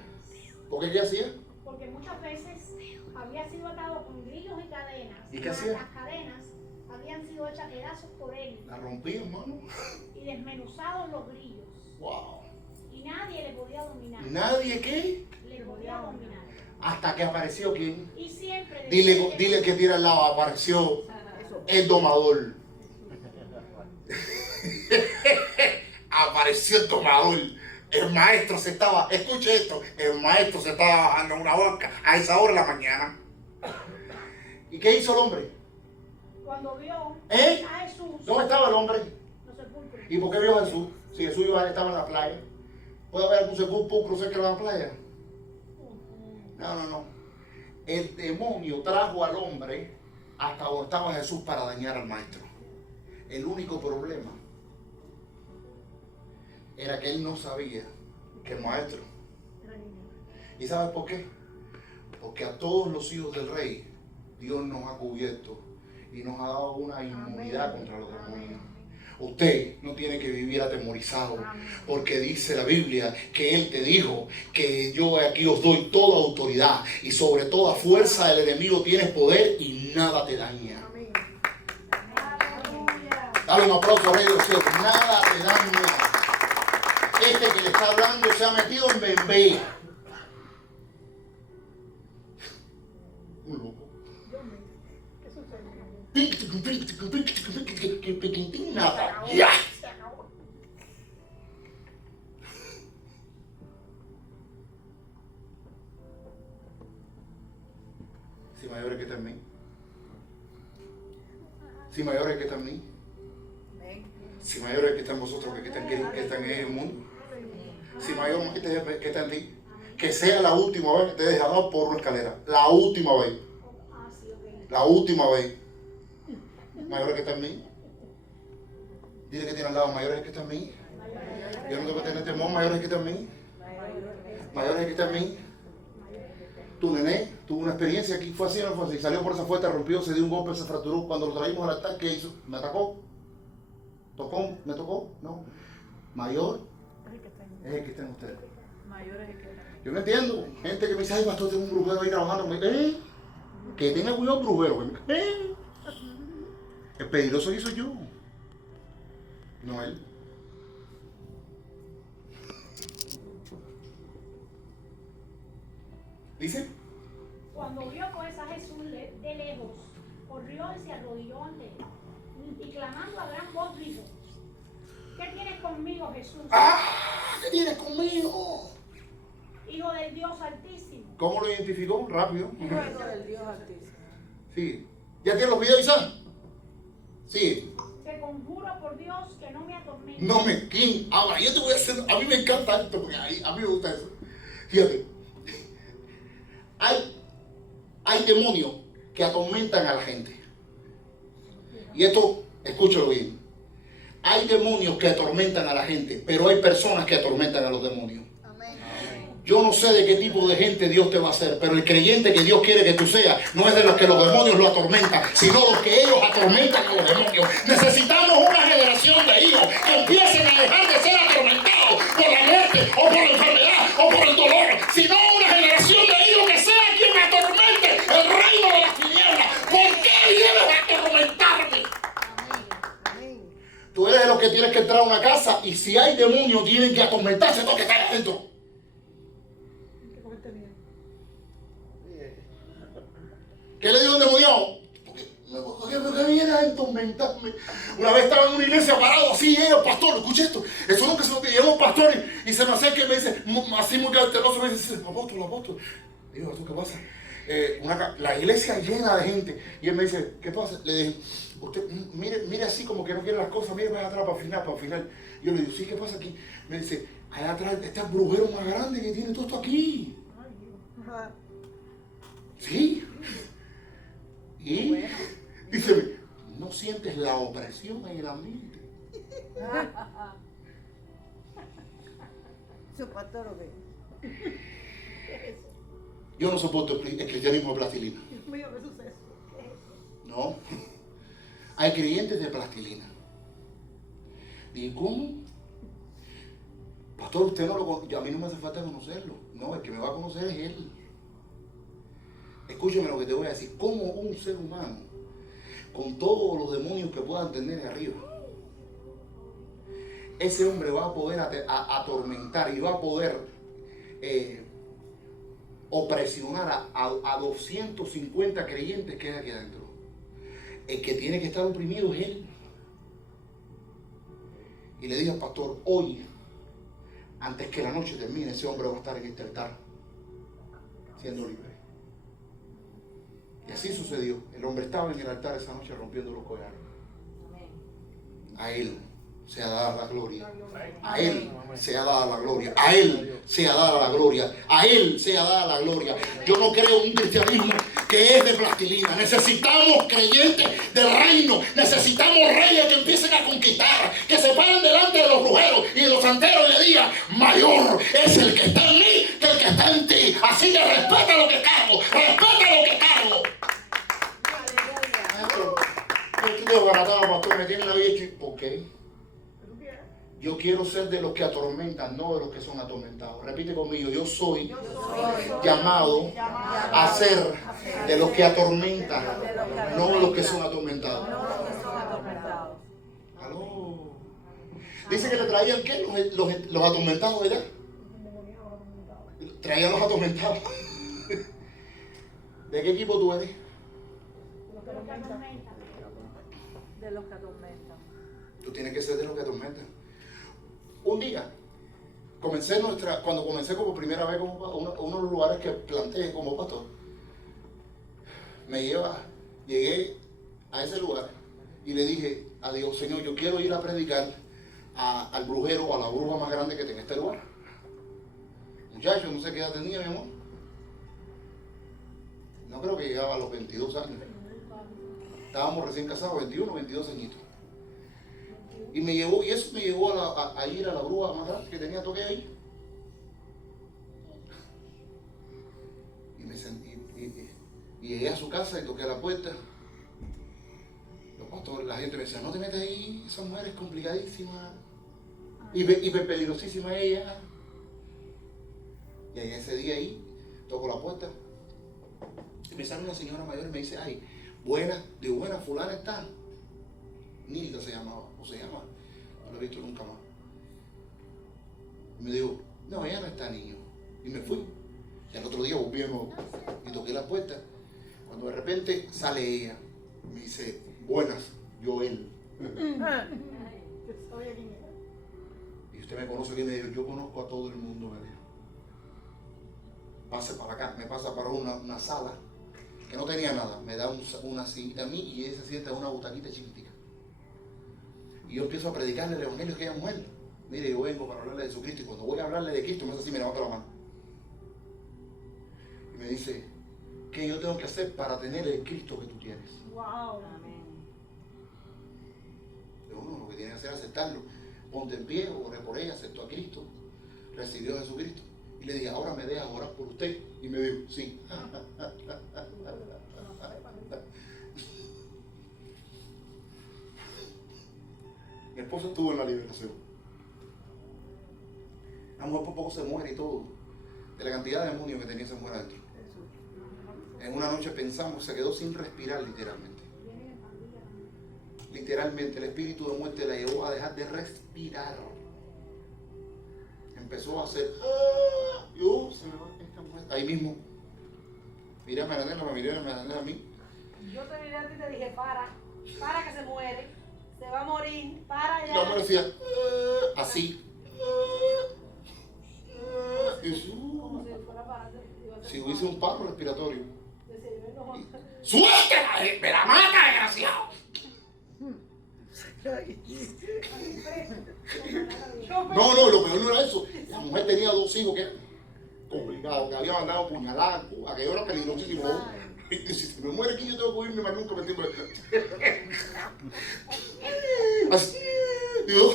¿Por qué hacía? Porque muchas veces había sido atado con grillos y cadenas. ¿Y qué hacía? Las cadenas habían sido hechas pedazos por él La rompí, hermano. y desmenuzados los grillos. Wow. Y nadie le podía dominar. ¿Nadie qué? Le podía dominar. Hasta que apareció quién. Y siempre Dile que tira al lado, apareció el domador. Apareció el domador. El maestro se estaba, escuche esto, el maestro se estaba bajando una boca a esa hora de la mañana. ¿Y qué hizo el hombre? cuando vio ¿Eh? a Jesús, ¿Dónde estaba el hombre? los sepulcros. ¿Y por qué vio a Jesús? Si Jesús estaba en la playa. ¿Puede haber algún sepulcro cerca de la playa? No. El demonio trajo al hombre hasta donde estaba Jesús para dañar al maestro. El único problema era que él no sabía que el maestro. ¿Y sabes por qué? Porque a todos los hijos del rey Dios nos ha cubierto y nos ha dado una inmunidad contra los demonios. Usted no tiene que vivir atemorizado, porque dice la Biblia que Él te dijo que yo aquí os doy toda autoridad y sobre toda fuerza del enemigo tienes poder y nada te daña. Dale un aplauso al Rey de los cielos. Nada te daña. Este que le está hablando se ha metido en bebé. Un loco. Nada. Ya. mayor es el que está en mí. Si mayor es el que está en mí. Si mayor es el que está en vosotros, que están en el mundo. Si mayor es el que está en ti. Que sea la última vez que te dejes dar por una escalera. La última vez. La última vez. Mayor es el que está en mí. Dile que tiene al lado, mayor es el que está en mí. Yo no tengo que tener temor, mayor es el que está en mí. Mayor es el que está en mí. Tu nené tuvo una experiencia aquí, fue así, no fue así. Salió por esa puerta, rompió, se dio un golpe, se fracturó. Cuando lo traímos al altar, ¿qué hizo? ¿Me atacó? ¿Tocó? ¿Me tocó? No. Mayor es el que está en ustedes. Yo no entiendo. Gente que me dice, ay, pastor, tengo un brujero ahí trabajando. Que tenga cuidado el brujero. El peligroso que soy yo. No él. ¿Dice? Cuando vio pues a Jesús de lejos, corrió y se arrodilló ante él. Y clamando a gran voz dijo, ¿qué tienes conmigo, Jesús? ¿Qué tienes conmigo? Hijo del Dios Altísimo. ¿Cómo lo identificó? Rápido. Hijo del Dios Altísimo. Sí. ¿Ya tienes los videos, Isaac? Sí. Te conjuro por Dios que no me atormentes. No me... ¿Quién? Ahora, yo te voy a hacer... A mí me encanta esto, porque a mí me gusta eso. Fíjate. Hay demonios que atormentan a la gente. Y esto, escúchalo bien. Hay demonios que atormentan a la gente, pero hay personas que atormentan a los demonios. Amén. Yo no sé de qué tipo de gente Dios te va a hacer, pero el creyente que Dios quiere que tú seas no es de los que los demonios lo atormentan, sino los que ellos atormentan a los demonios. Necesitamos una generación de hijos que empiecen a dejar de ser atormentados por la muerte o por la enfermedad o por el dolor, sino una generación de hijos que sea quien atormente el reino de las tinieblas. ¿Por qué vienes a atormentarme? Tú eres de los que tienes que entrar a una casa y si hay demonios tienen que atormentarse todos que están adentro. ¿Qué le digo endemoniado? ¿Por qué viene a atormentarme? Una vez estaba en una iglesia parado así, pastor, escucha esto. Eso nunca se lo pidieron un pastor y se me acerca y me dice, así muy cauteloso, me dice, apóstol. Digo, ¿tú qué pasa? La iglesia llena de gente. Y él me dice, ¿qué pasa? Le dije, usted mire así como que no quiere las cosas, mire más atrás para el final. Yo le digo, sí, ¿qué pasa aquí? Me dice, allá atrás está el brujero más grande que tiene todo esto aquí. Sí. Y dice, ¿no sientes la opresión en el ambiente? ¿Su pastor o qué? Yo no soporto el cristianismo de plastilina. Mío, ¿qué sucede? No. Hay creyentes de plastilina. ¿Y cómo? Pastor, usted no lo conoce. A mí no me hace falta conocerlo. No, el que me va a conocer es él. Escúchame lo que te voy a decir. Como un ser humano, con todos los demonios que puedan tener de arriba, ese hombre va a poder atormentar y va a poder opresionar a 250 creyentes que hay aquí adentro. El que tiene que estar oprimido es él. Y le dije al pastor, hoy, antes que la noche termine, ese hombre va a estar en este altar, siendo libre. Y así sucedió. El hombre estaba en el altar esa noche rompiendo los collares. A él sea dada la gloria. A él sea dada la gloria. A él sea dada la gloria. A él sea dada la gloria. Yo no creo en un cristianismo que es de plastilina. Necesitamos creyentes del reino. Necesitamos reyes que empiecen a conquistar, que se paren delante de los brujeros y de los santeros y le digan, mayor es el que está en mí que el que está en ti. Así que respeta lo que cargo. Respeta lo que cargo. Yo estoy desbaratado, pastor, me tiene la vida hecho. ¿Por qué? Yo quiero ser de los que atormentan, no de los que son atormentados. Repite conmigo, yo soy llamado a ser de los que atormentan, no de los que son atormentados. Aló. Dice que le traían ¿qué? Los atormentados, ¿verdad? Traían los atormentados. ¿De qué equipo tú eres? De los que atormentan. Tú tienes que ser de los que atormentan. Un día, cuando comencé como primera vez como uno de los lugares que planteé como pastor, llegué a ese lugar y le dije a Dios, Señor, yo quiero ir a predicar al brujero o a la bruja más grande que tenga este lugar. Muchacho, no sé qué edad tenía, mi amor. No creo que llegaba a los 22 años. Estábamos recién casados, 21, 22 añitos. Y eso me llevó a ir a la bruja más grande que tenía toque ahí. Y me sentí, y llegué a su casa y toqué a la puerta. La gente me decía, no te metas ahí, esa mujer es complicadísima. Hiper peligrosísima ella. Y ahí ese día ahí, toco la puerta. Y me sale una señora mayor y me dice, ay, buena fulana está. Nilda se llamaba, o se llama, no la he visto nunca más. Y me dijo, no, ella no está, niño. Y me fui. Y al otro día volví de nuevo y toqué la puerta. Cuando de repente sale ella, me dice, buenas, Joel. Y usted me conoce bien, me dijo, yo conozco a todo el mundo, me dijo. Pase para acá, me pasa para una sala que no tenía nada, me da una silla a mí y ella se sienta en una butaquita chiquitica. Y yo empiezo a predicarle el evangelio a aquella mujer. Mire, yo vengo para hablarle de Jesucristo y cuando voy a hablarle de Cristo me hace así, me levanta la mano. Y me dice, ¿qué yo tengo que hacer para tener el Cristo que tú tienes? Wow. Amén. Uno lo que tiene que hacer es aceptarlo. Ponte en pie, oré por ella, aceptó a Cristo, recibió a Jesucristo. Y le dije, ahora me dejas orar por usted. Y me dijo, sí. Mi esposo estuvo en la liberación. La mujer por poco se muere y todo. De la cantidad de demonios que tenía esa mujer adentro. En una noche pensamos, se quedó sin respirar literalmente. Literalmente, el espíritu de muerte la llevó a dejar de respirar. Empezó a hacer, se me va esta mujer. Ahí mismo. Mira, me miré a mí. Yo te miré a ti y te dije, para que se muere, se va a morir, para Y ya. la mujer decía, así. Como si fuera para Si hubiese un paro respiratorio. no. ¡Suéltala! ¡Me la mata, desgraciado! No, lo peor no era eso. La mujer tenía 2 hijos que eran complicados, que había mandado puñaladas en Cuba, aquello era peligrosísimo. Y si se me muere aquí, yo tengo que irme más nunca, ¿me entiendes? Así, digo,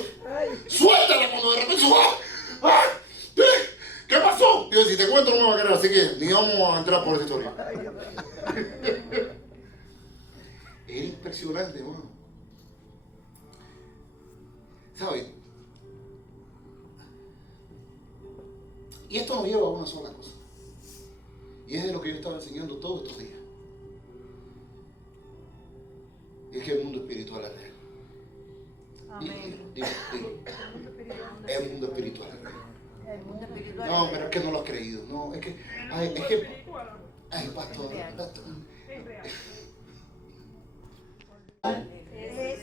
suéltala cuando de repente ¿qué pasó? Digo, si te cuento no me va a querer, así que ni vamos a entrar por esa historia. Era impresionante, hermano. ¿Sabes? Y esto nos lleva a una sola cosa. Y es de lo que yo estaba enseñando todos estos días. Y es que el mundo espiritual es real. Amén. Digo. El mundo espiritual es real. El mundo espiritual. No, pero es que no lo has creído. No, es que. Ay, pastor.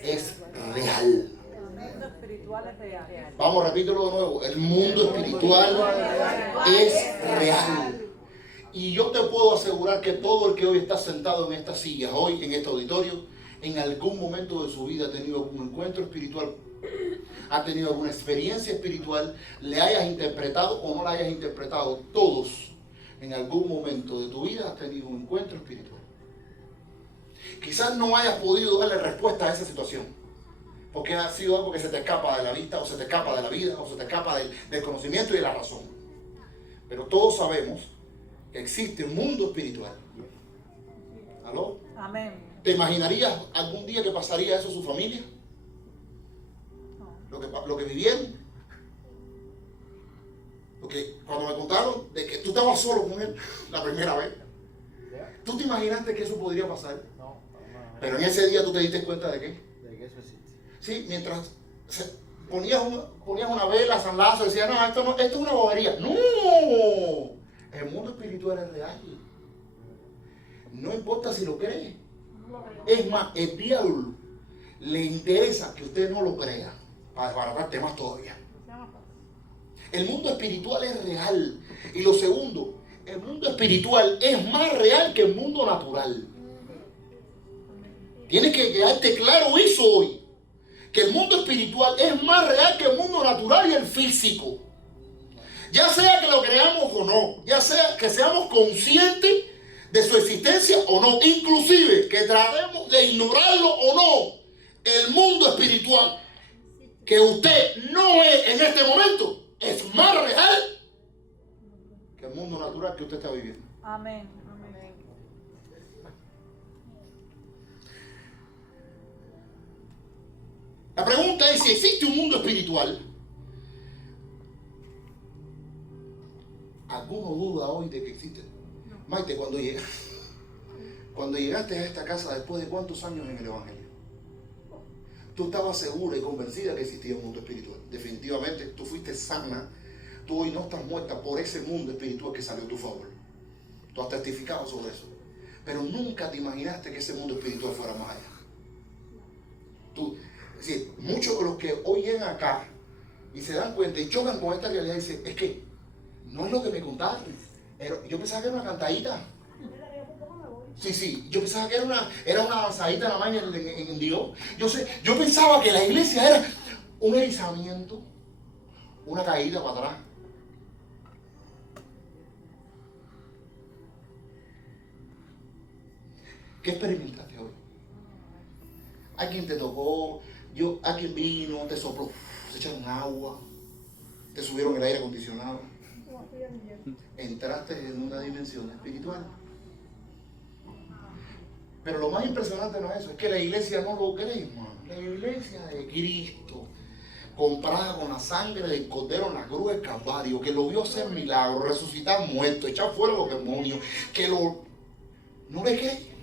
Es real. El mundo espiritual es real. Vamos, repítelo de nuevo. El mundo espiritual es real. Y yo te puedo asegurar que todo el que hoy está sentado en estas sillas, hoy en este auditorio, en algún momento de su vida ha tenido algún encuentro espiritual, ha tenido alguna experiencia espiritual, le hayas interpretado o no la hayas interpretado, todos en algún momento de tu vida has tenido un encuentro espiritual. Quizás no hayas podido darle respuesta a esa situación, porque ha sido algo que se te escapa de la vista, o se te escapa de la vida, o se te escapa del conocimiento y de la razón. Pero todos sabemos que existe un mundo espiritual. ¿Aló? Amén. ¿Te imaginarías algún día que pasaría eso a su familia? Lo que vivieron. Porque cuando me contaron de que tú estabas solo con él la primera vez, ¿tú te imaginaste que eso podría pasar? No. Pero en ese día tú te diste cuenta de qué. De que eso existe. Sí, mientras ponías una vela, San Lazo, decías, no, esto es una bobería. ¡No! El mundo espiritual es real. No importa si lo cree. Es más, el diablo le interesa que usted no lo crea para desbaratar temas todavía. El mundo espiritual es real. Y lo segundo, el mundo espiritual es más real que el mundo natural. Tienes que quedarte claro eso hoy. Que el mundo espiritual es más real que el mundo natural y el físico. Ya sea que lo creamos o no, ya sea que seamos conscientes de su existencia o no, inclusive que tratemos de ignorarlo o no, el mundo espiritual que usted no es en este momento es más real que el mundo natural que usted está viviendo. Amén. La pregunta es si existe un mundo espiritual. ¿Alguno duda hoy de que existe? Maite, cuando llegaste a esta casa después de cuántos años en el Evangelio, tú estabas segura y convencida que existía un mundo espiritual. Definitivamente, tú fuiste sana. Tú hoy no estás muerta por ese mundo espiritual que salió a tu favor. Tú has testificado sobre eso. Pero nunca te imaginaste que ese mundo espiritual fuera más allá. Es decir, muchos de los que hoy llegan acá y se dan cuenta y chocan con esta realidad dicen, es que no es lo que me contaste. Yo pensaba que era una cantadita. Sí, yo pensaba que era una avanzadita nada más en Dios. Yo pensaba que la iglesia era un erizamiento, una caída para atrás. ¿Qué experimentaste hoy? ¿Alguien te tocó? ¿Alguien vino, te sopló, se echaron agua, te subieron el aire acondicionado? Entraste en una dimensión espiritual. Pero lo más impresionante no es eso, es que la iglesia no lo cree, hermano. La iglesia de Cristo, comprada con la sangre del Cordero en la cruz del Calvario, que lo vio hacer milagros, resucitar muertos, echar fuera los demonios, no le cree.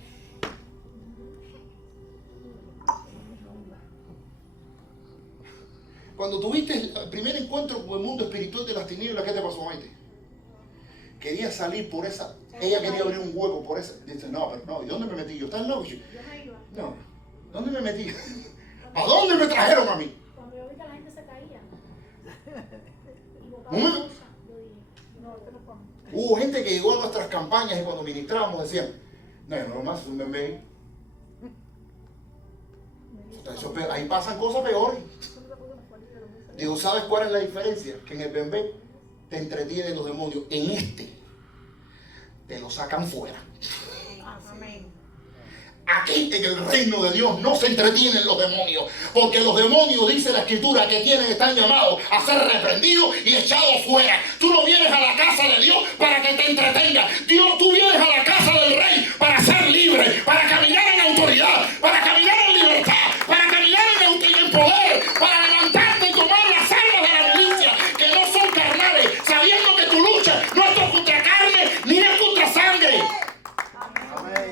Cuando tuviste el primer encuentro con el mundo espiritual de las tinieblas, ¿qué te pasó, Maite? Quería salir por esa. Ella quería abrir un hueco por esa. Dice, no, pero no, ¿y dónde me metí yo? ¿Estás loco? Yo me iba. No, ¿dónde me metí? ¿A dónde me trajeron a mí? Cuando yo vi que la gente se caía y botaba ¿Mm? cosas, yo dije, no, esto no es para mí. Hubo gente que llegó a nuestras campañas y cuando ministrábamos decían, no más es un bebé. Ahí pasan cosas peores. Digo, ¿sabes cuál es la diferencia? Que en el bebé te entretienen los demonios. En este te lo sacan fuera. Amén. Aquí en el reino de Dios no se entretienen los demonios, porque los demonios, dice la escritura, que están llamados a ser reprendidos y echados fuera. Tú no vienes a la casa de Dios para que te entretenga. Tú vienes a la casa del Rey para ser libre, para caminar en autoridad, para caminar en libertad, para caminar en poder, para levantarte y tomar las armas de la milicia, que no son carnales, sabiendo que tu lucha no es contra carne ni es contra sangre.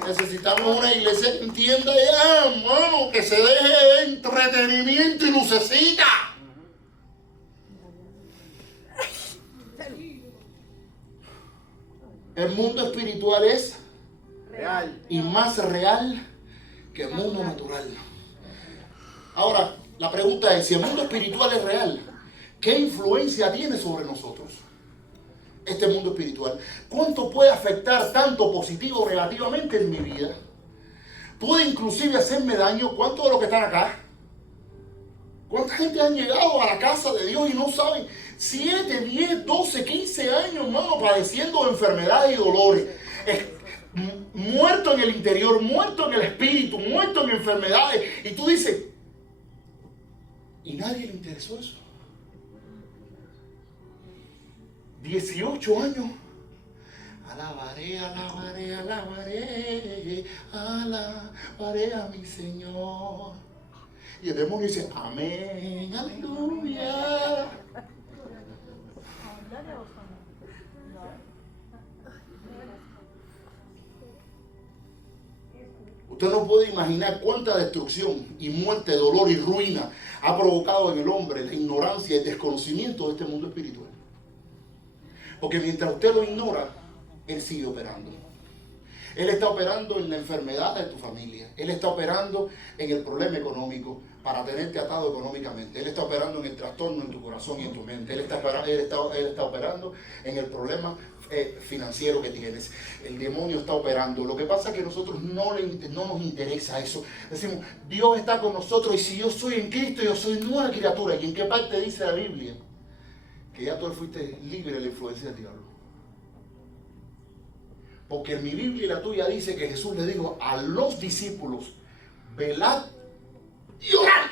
Necesitamos una iglesia que entienda ya, hermano, que se deje de entretenimiento y lucecita. El mundo espiritual es real y más real que el mundo natural. Ahora, la pregunta es, si el mundo espiritual es real, ¿qué influencia tiene sobre nosotros este mundo espiritual? ¿Cuánto puede afectar tanto positivo o negativamente en mi vida? ¿Puede inclusive hacerme daño? ¿Cuántos de los que están acá? ¿Cuánta gente han llegado a la casa de Dios y no saben? 7, 10, 12, 15 años, hermano, padeciendo de enfermedades y dolores. Muerto en el interior, muerto en el espíritu, muerto en enfermedades. Y tú dices, ¿y nadie le interesó eso? 18 años. Alabaré, alabaré, alabaré, alabaré a mi Señor. Y el demonio dice, amén, aleluya. Usted no puede imaginar cuánta destrucción y muerte, dolor y ruina ha provocado en el hombre la ignorancia y el desconocimiento de este mundo espiritual. Porque mientras usted lo ignora, Él sigue operando. Él está operando en la enfermedad de tu familia. Él está operando en el problema económico. para tenerte atado económicamente. Él está operando en el trastorno en tu corazón y en tu mente. Él está operando en el problema financiero que tienes. El demonio está operando. Lo que pasa es que nosotros no nos interesa eso. Decimos, Dios está con nosotros y si yo soy en Cristo, yo soy nueva criatura. ¿Y en qué parte dice la Biblia? Que ya tú fuiste libre de la influencia del diablo. Porque en mi Biblia y la tuya dice que Jesús le dijo a los discípulos, velad y orad.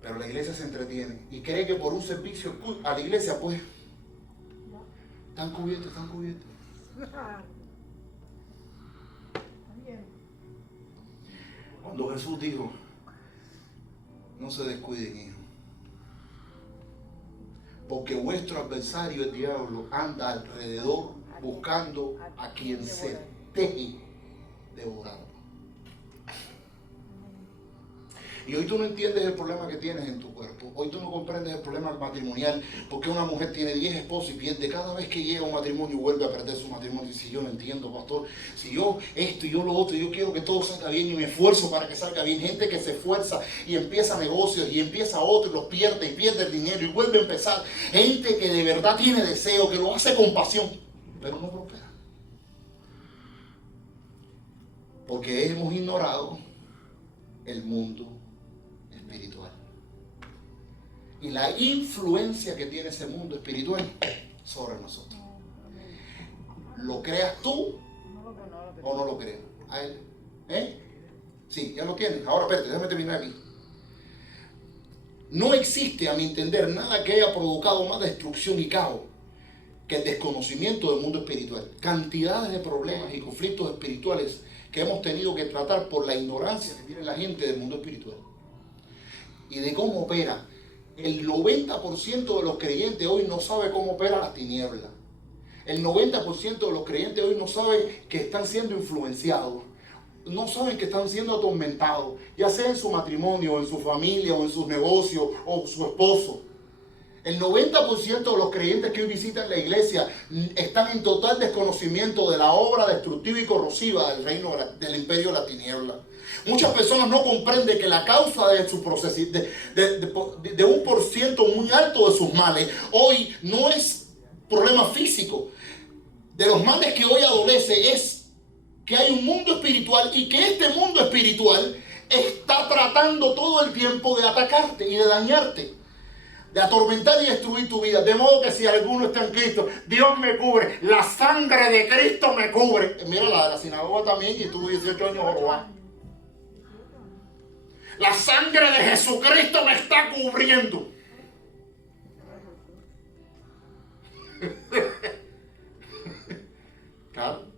Pero la iglesia se entretiene y cree que por un servicio a la iglesia, pues, están cubiertos. Cuando Jesús dijo, no se descuiden, hijos, porque vuestro adversario, el diablo, anda alrededor buscando a quien se deje devorar. Y hoy tú no entiendes el problema que tienes en tu cuerpo. Hoy tú no comprendes el problema matrimonial. Porque una mujer tiene 10 esposos y pierde. Cada vez que llega a un matrimonio vuelve a perder su matrimonio. Y si yo no entiendo, pastor, si yo esto y yo lo otro, yo quiero que todo salga bien y me esfuerzo para que salga bien. Gente que se esfuerza y empieza negocios y empieza otro y los pierde y pierde el dinero y vuelve a empezar. Gente que de verdad tiene deseo, que lo hace con pasión, pero no prospera. Porque hemos ignorado el mundo espiritual y la influencia que tiene ese mundo espiritual sobre nosotros. ¿Lo creas tú o no lo creas? ¿A él? Sí, ya lo tienes. Ahora espérate, déjame terminar aquí. No existe, a mi entender, nada que haya provocado más destrucción y caos que el desconocimiento del mundo espiritual. Cantidades de problemas y conflictos espirituales que hemos tenido que tratar por la ignorancia que tiene la gente del mundo espiritual y de cómo opera. El 90% de los creyentes hoy no sabe cómo opera las tinieblas. El 90% de los creyentes hoy no sabe que están siendo influenciados. No saben que están siendo atormentados, ya sea en su matrimonio, en su familia, o en sus negocios, o su esposo. El 90% de los creyentes que hoy visitan la iglesia están en total desconocimiento de la obra destructiva y corrosiva del reino del imperio de la tiniebla. Muchas personas no comprenden que la causa de su proceso, de un por ciento muy alto de sus males, hoy no es problema físico. De los males que hoy adolece es que hay un mundo espiritual y que este mundo espiritual está tratando todo el tiempo de atacarte y de dañarte, de atormentar y destruir tu vida. De modo que si alguno está en Cristo, Dios me cubre, la sangre de Cristo me cubre. Mira la de la sinagoga también, y tuvo 18 años Jorobán. La sangre de Jesucristo me está cubriendo. Claro.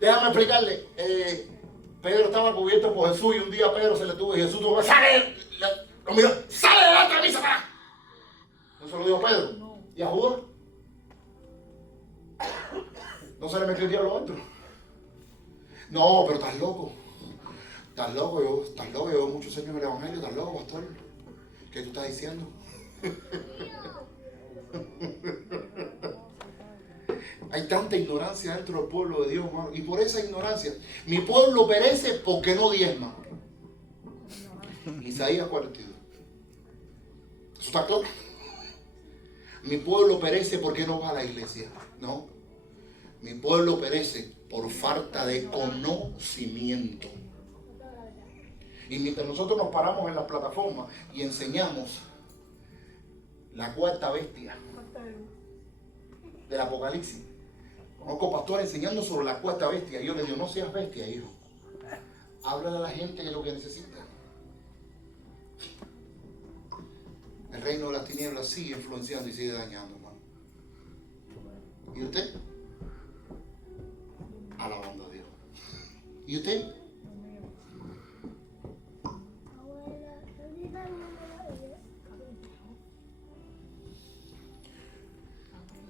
Déjame explicarle. Pedro estaba cubierto por Jesús y un día Pedro se le tuvo y Jesús tuvo que ¡sale! Lo miró, ¡sale de la otra misa para! ¿No se lo dijo Pedro? No. ¿Y a Judas? ¿No se le metió el diablo adentro? No, pero estás loco. Estás loco, yo llevo muchos años en el evangelio, estás loco, pastor. ¿Qué tú estás diciendo? Hay tanta ignorancia dentro del pueblo de Dios, hermano. Y por esa ignorancia, mi pueblo perece porque no diezma. Isaías 42. ¿Eso está claro? Mi pueblo perece porque no va a la iglesia. No. Mi pueblo perece por falta de conocimiento. Y mientras nosotros nos paramos en las plataformas y enseñamos la cuarta bestia del Apocalipsis. Conozco pastores enseñando sobre la cuarta bestia. Y yo les digo, no seas bestia, hijo. Háblale a la gente de lo que necesita. El reino de las tinieblas sigue influenciando y sigue dañando, hermano. ¿Y usted? Alabando a Dios. ¿Y usted?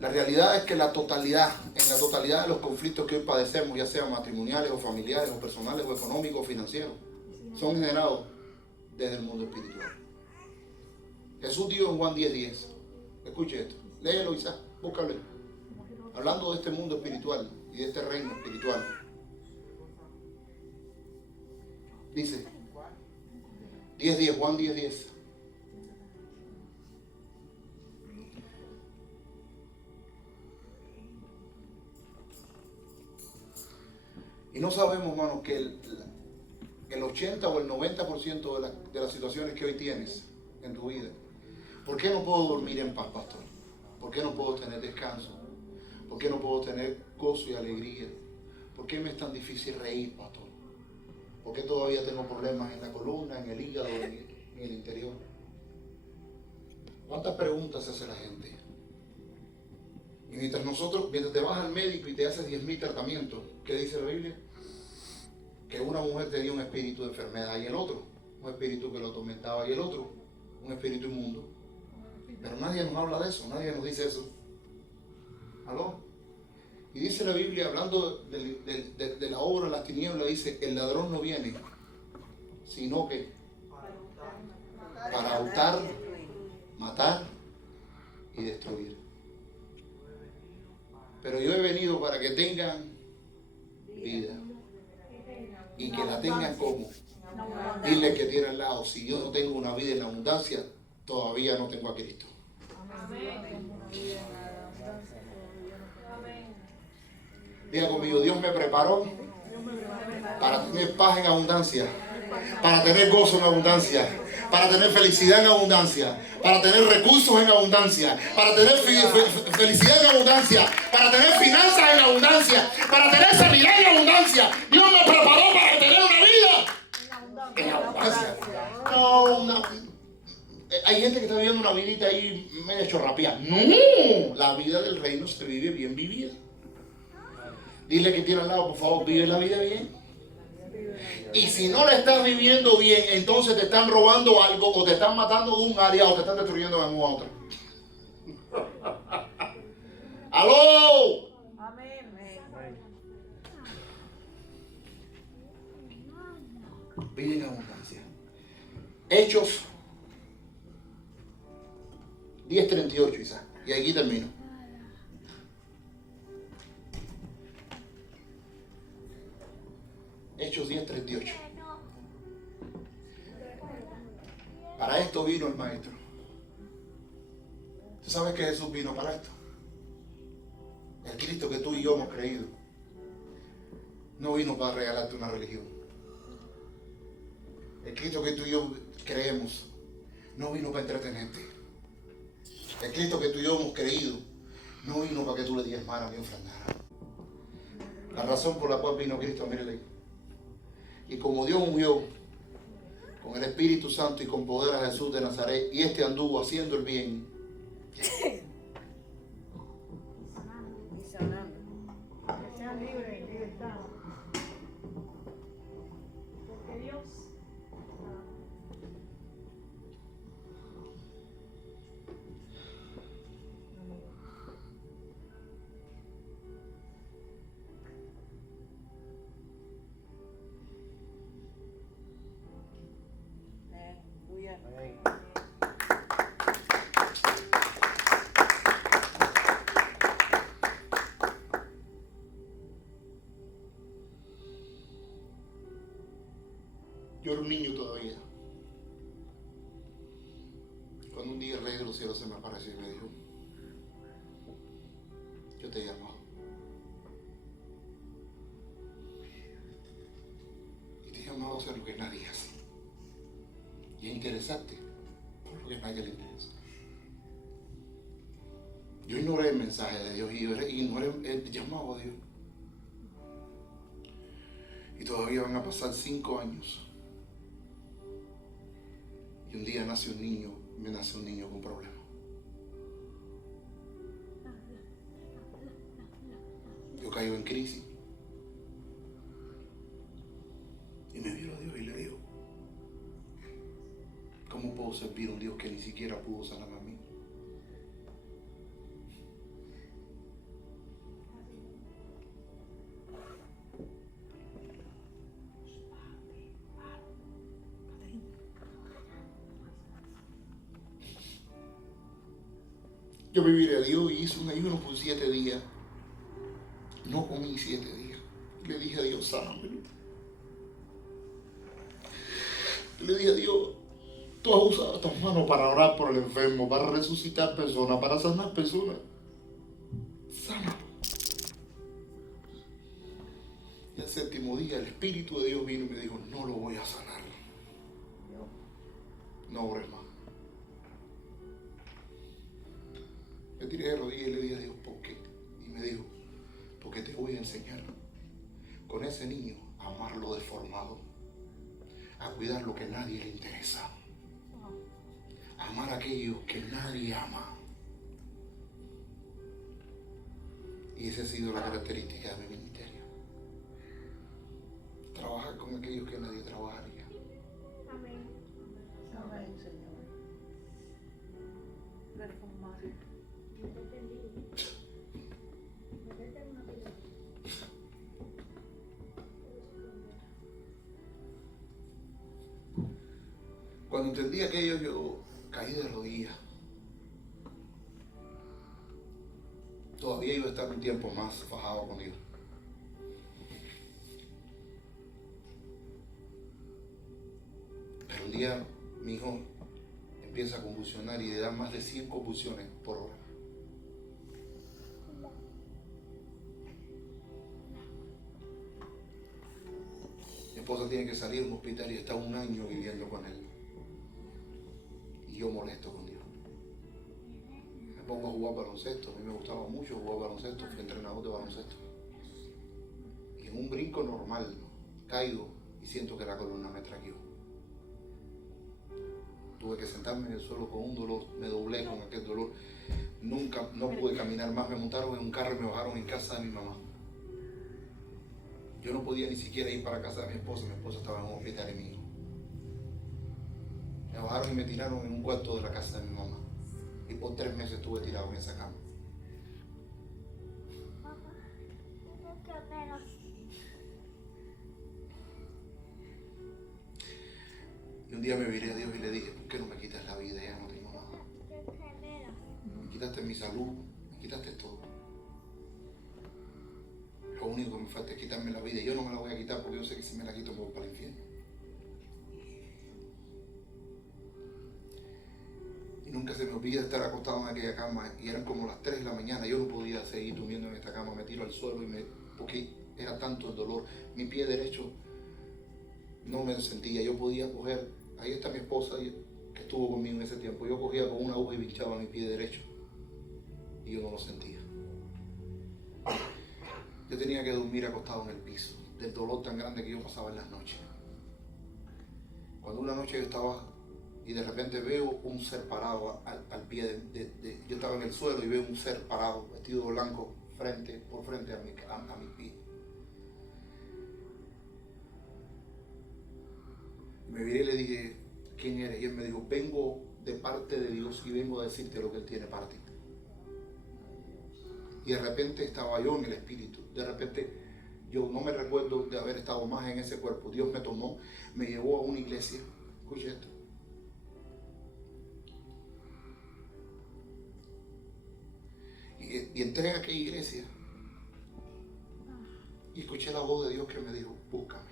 La realidad es que en la totalidad de los conflictos que hoy padecemos, ya sean matrimoniales o familiares o personales o económicos o financieros, son generados desde el mundo espiritual. Jesús dijo en Juan 10:10, escuche esto, léelo Isaac, búscalo. Hablando de este mundo espiritual y de este reino espiritual. Dice 10:10, Juan 10:10. Y no sabemos, hermano, que el 80 o el 90% de las situaciones que hoy tienes en tu vida. ¿Por qué no puedo dormir en paz, pastor? ¿Por qué no puedo tener descanso? ¿Por qué no puedo tener gozo y alegría? ¿Por qué me es tan difícil reír, pastor? ¿Por qué todavía tengo problemas en la columna, en el hígado, en el interior? ¿Cuántas preguntas se hace la gente? Y mientras te vas al médico y te haces 10.000 tratamientos, ¿qué dice la Biblia? Que una mujer tenía un espíritu de enfermedad y el otro, un espíritu que lo atormentaba y el otro, un espíritu inmundo. Pero nadie nos habla de eso, nadie nos dice eso. ¿Aló? Y dice la Biblia, hablando de la obra de las tinieblas, dice, el ladrón no viene, sino que para hurtar, matar y destruir. Pero yo he venido para que tengan vida. Y que la tengan como. Dile que tiene al lado, si yo no tengo una vida en abundancia, todavía no tengo a Cristo. Diga conmigo, Dios me preparó para tener paz en abundancia, para tener gozo en abundancia, para tener felicidad en abundancia, para tener recursos en abundancia, para tener felicidad en abundancia, para tener finanzas en abundancia, para tener sanidad en abundancia. Dios me preparó para tener una vida en abundancia. No, hay gente que está viviendo una vidita ahí medio chorrapía. No, la vida del reino se vive bien vivida. Dile que tiene al lado, por favor, vive la vida bien. Y si no la estás viviendo bien, entonces te están robando algo, o te están matando en un área, o te están destruyendo en otra. ¡Aló! Amén. Vive en abundancia. Hechos 10:38, Isaac. Y aquí termino. Hechos 10:38. Para esto vino el Maestro. ¿Tú sabes que Jesús vino para esto? El Cristo que tú y yo hemos creído no vino para regalarte una religión. El Cristo que tú y yo creemos no vino para entretenerte. El Cristo que tú y yo hemos creído no vino para que tú le diezmaras ni ofrendaras. La razón por la cual vino Cristo, mírele. Y como Dios ungió con el Espíritu Santo y con poder a Jesús de Nazaret, y este anduvo haciendo el bien. Que sean libres en libertad. Porque Dios Yo era un niño todavía, cuando un día el Rey de los Cielos se me apareció y me dijo: yo te llamo y te he llamado a hacer lo que nadie hace y a interesarte por lo que nadie le interesa. Yo ignoré el mensaje de Dios y ignoré el llamado de Dios, y todavía van a pasar 5 años. Y un día nace un niño, me nace un niño con problemas. Yo caigo en crisis. Y me viro a Dios y le digo: ¿cómo puedo servir a un Dios que ni siquiera pudo sanarme a mí? Yo me viré a Dios y hice un ayuno por 7 días. No comí 7 días. Le dije a Dios: sáname. le dije a Dios, tú has usado tus manos para orar por el enfermo, para resucitar personas, para sanar personas. Sana. Y al séptimo día el Espíritu de Dios vino y me dijo, no lo voy a sanar. No ores más. Yo tiré de rodillas y le dije a Dios, ¿por qué? Y me dijo, porque te voy a enseñar con ese niño a amar lo deformado, a cuidar lo que a nadie le interesa, a amar a aquellos que nadie ama. Y esa ha sido la característica de mi ministerio. Trabajar con aquellos que nadie trabajaría. Amén. Amén, Señor. Reformar. Cuando entendí aquello, yo caí de rodillas. Todavía iba a estar un tiempo más fajado con Dios. Pero un día mi hijo empieza a convulsionar y le dan más de 100 convulsiones por hora. Mi esposa tiene que salir a un hospital y está un año viviendo con él. Y yo molesto con Dios. Me pongo a jugar baloncesto. A mí me gustaba mucho jugar baloncesto. Fui entrenador de baloncesto. Y en un brinco normal, caigo y siento que la columna me traqueó. Tuve que sentarme en el suelo con un dolor. Me doblé con aquel dolor. No pude caminar más. Me montaron en un carro y me bajaron en casa de mi mamá. Yo no podía ni siquiera ir para casa de mi esposa estaba en un hospital y mi hijo. Me bajaron y me tiraron en un cuarto de la casa de mi mamá. Y por 3 meses estuve tirado en esa cama. Y un día me viré a Dios y le dije, ¿por qué no me quitas la vida? Ya no tengo nada. Me quitaste mi salud, me quitaste todo. Lo único que me falta es quitarme la vida. Y yo no me la voy a quitar porque yo sé que si me la quito me voy para el infierno. Y nunca se me olvida estar acostado en aquella cama y eran como las 3 de la mañana. Yo no podía seguir durmiendo en esta cama. Me tiro al suelo porque era tanto el dolor. Mi pie derecho no me sentía. Yo podía coger, ahí está mi esposa que estuvo conmigo en ese tiempo. Yo cogía con una aguja y pinchaba mi pie derecho y yo no lo sentía. Yo tenía que dormir acostado en el piso, del dolor tan grande que yo pasaba en las noches. Cuando una noche yo estaba y de repente veo un ser parado al pie yo estaba en el suelo y veo un ser parado, vestido de blanco, por frente a mi pie. Y me viré y le dije, ¿quién eres? Y él me dijo, vengo de parte de Dios y vengo a decirte lo que Él tiene para ti. Y de repente estaba yo en el espíritu. De repente yo no me recuerdo de haber estado más en ese cuerpo. Dios me tomó, me llevó a una iglesia. Escuche esto. Y entré a aquella iglesia y escuché la voz de Dios que me dijo, búscame.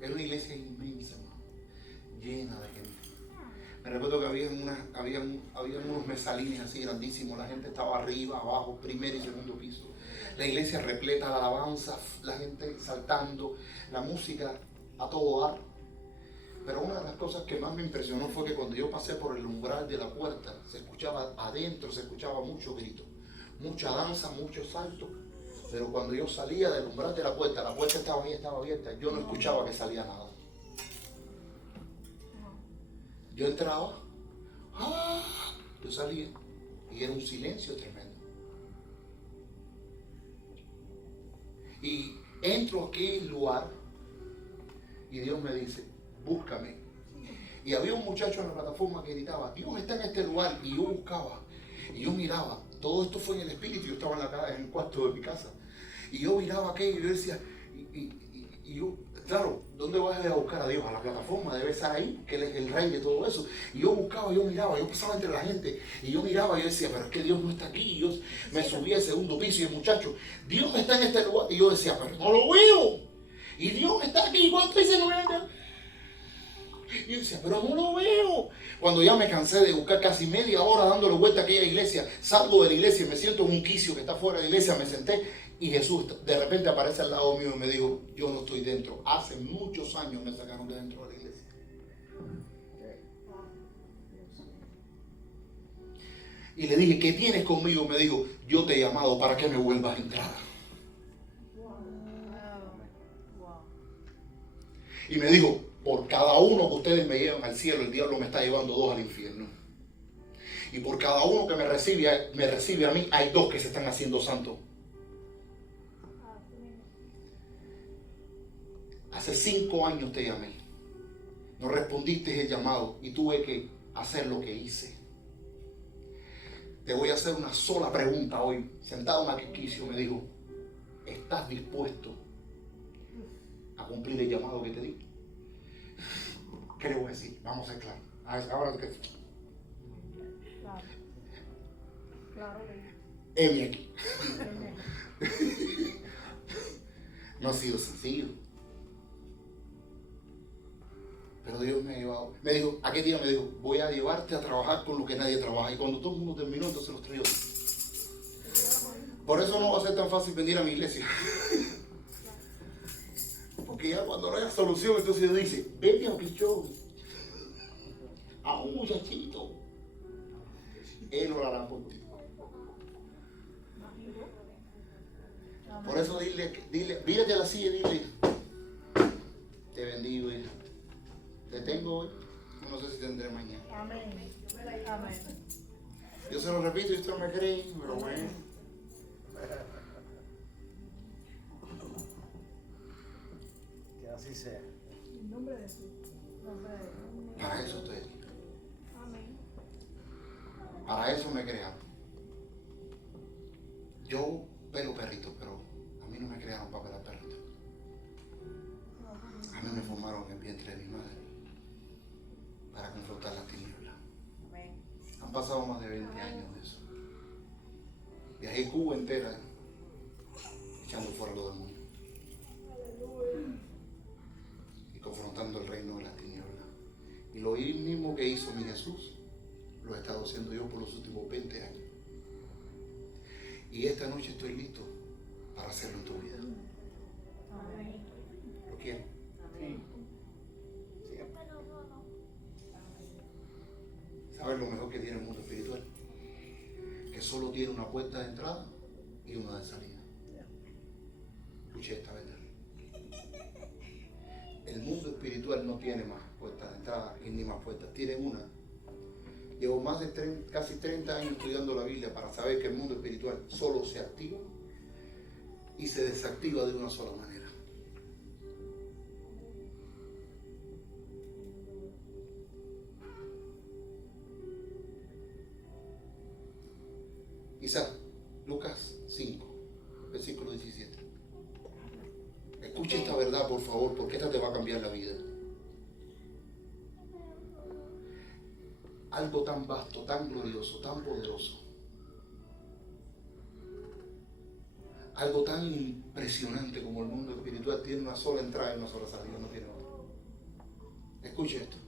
Era una iglesia inmensa, llena de gente. Me recuerdo que habían unos mesalines así grandísimos, la gente estaba arriba, abajo, primer y segundo piso. La iglesia repleta de alabanza, la gente saltando, la música a todo dar. Pero una de las cosas que más me impresionó fue que cuando yo pasé por el umbral de la puerta, se escuchaba mucho grito, mucha danza, mucho salto. Pero cuando yo salía del umbral de la puerta estaba abierta, yo no escuchaba que salía nada. Yo entraba, yo salía y era un silencio tremendo. Y entro a aquel lugar y Dios me dice, búscame. Y había un muchacho en la plataforma que gritaba, Dios está en este lugar. Y yo buscaba, y yo miraba. Todo esto fue en el espíritu, yo estaba en el cuarto de mi casa. Y yo miraba aquello y yo decía, y yo, claro, ¿dónde vas a buscar a Dios? A la plataforma, debe estar ahí, que Él es el rey de todo eso. Y yo buscaba, yo miraba, yo pasaba entre la gente, y yo miraba y yo decía, pero es que Dios no está aquí. Y yo me subí al segundo piso y el muchacho, Dios está en este lugar. Y yo decía, pero no lo veo. Y Dios está aquí, ¿cuánto dice no viene? Y yo decía, pero no lo veo. Cuando ya me cansé de buscar casi media hora dándole vuelta a aquella iglesia, salgo de la iglesia y me siento en un quicio que está fuera de la iglesia, me senté y Jesús de repente aparece al lado mío y me dijo, yo no estoy dentro. Hace muchos años me sacaron de dentro de la iglesia. Y le dije, ¿qué tienes conmigo? Me dijo, yo te he llamado para que me vuelvas a entrar. Y me dijo, por cada uno que ustedes me llevan al cielo, el diablo me está llevando 2 al infierno. Y por cada uno que me recibe a mí, hay 2 que se están haciendo santos. Hace 5 años te llamé. No respondiste el llamado y tuve que hacer lo que hice. Te voy a hacer una sola pregunta hoy. Sentado en aquel quicio me dijo, ¿estás dispuesto a cumplir el llamado que te di? ¿Qué le voy a decir? Vamos a ser claros. Ahora que... Claro. Heme aquí. No ha sido sencillo. Pero Dios me ha llevado. Me dijo, aquel día me dijo, voy a llevarte a trabajar con lo que nadie trabaja. Y cuando todo el mundo terminó, entonces los traigo. Por eso no va a ser tan fácil venir a mi iglesia. Porque ya cuando no haya solución, entonces dice, vete a un pichón, a un muchachito. Él lo hará por ti. Por eso dile, mírate a la silla y dile, te bendigo, hija. Te tengo hoy, no sé si tendré mañana. Amén. Amén. Yo se lo repito y usted me cree, pero bueno. Que así sea. En nombre de Jesús. Para eso estoy aquí. Amén. Para eso me crearon. Yo pelo perrito, pero a mí no me crearon para pelar perrito. A mí me formaron en el vientre de mi madre para confrontar las tinieblas. Han pasado más de 20 años de eso. Viajé Cuba entera echando fuera lo del mundo y confrontando el reino de las tinieblas. Y lo mismo que hizo mi Jesús, lo he estado haciendo yo por los últimos 20 años. Y esta noche estoy listo para hacerlo en tu vida. ¿Lo quieres? ¿Sabes lo mejor que tiene el mundo espiritual? Que solo tiene una puerta de entrada y una de salida. Escuché esta verdad. El mundo espiritual no tiene más puertas de entrada y ni más puertas. Tiene una. Llevo más de casi 30 años estudiando la Biblia para saber que el mundo espiritual solo se activa y se desactiva de una sola manera. Quizás Lucas 5, versículo 17. Escucha esta verdad, por favor, porque esta te va a cambiar la vida. Algo tan vasto, tan glorioso, tan poderoso. Algo tan impresionante como el mundo espiritual tiene una sola entrada y una sola salida, no tiene otra. Escuche esto.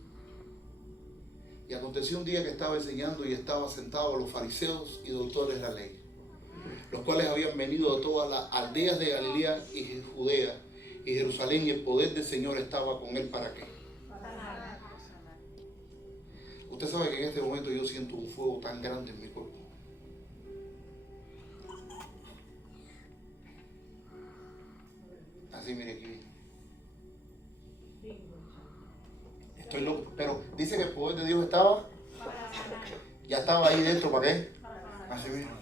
Y aconteció un día que estaba enseñando y estaba sentados los fariseos y doctores de la ley, los cuales habían venido de todas las aldeas de Galilea y Judea y Jerusalén, y el poder del Señor estaba con él. ¿Para qué? Usted sabe que en este momento yo siento un fuego tan grande en mi cuerpo. Así, mire aquí. Estoy loco, pero dice que el poder de Dios estaba, ya estaba ahí dentro. ¿Para qué? Así mismo.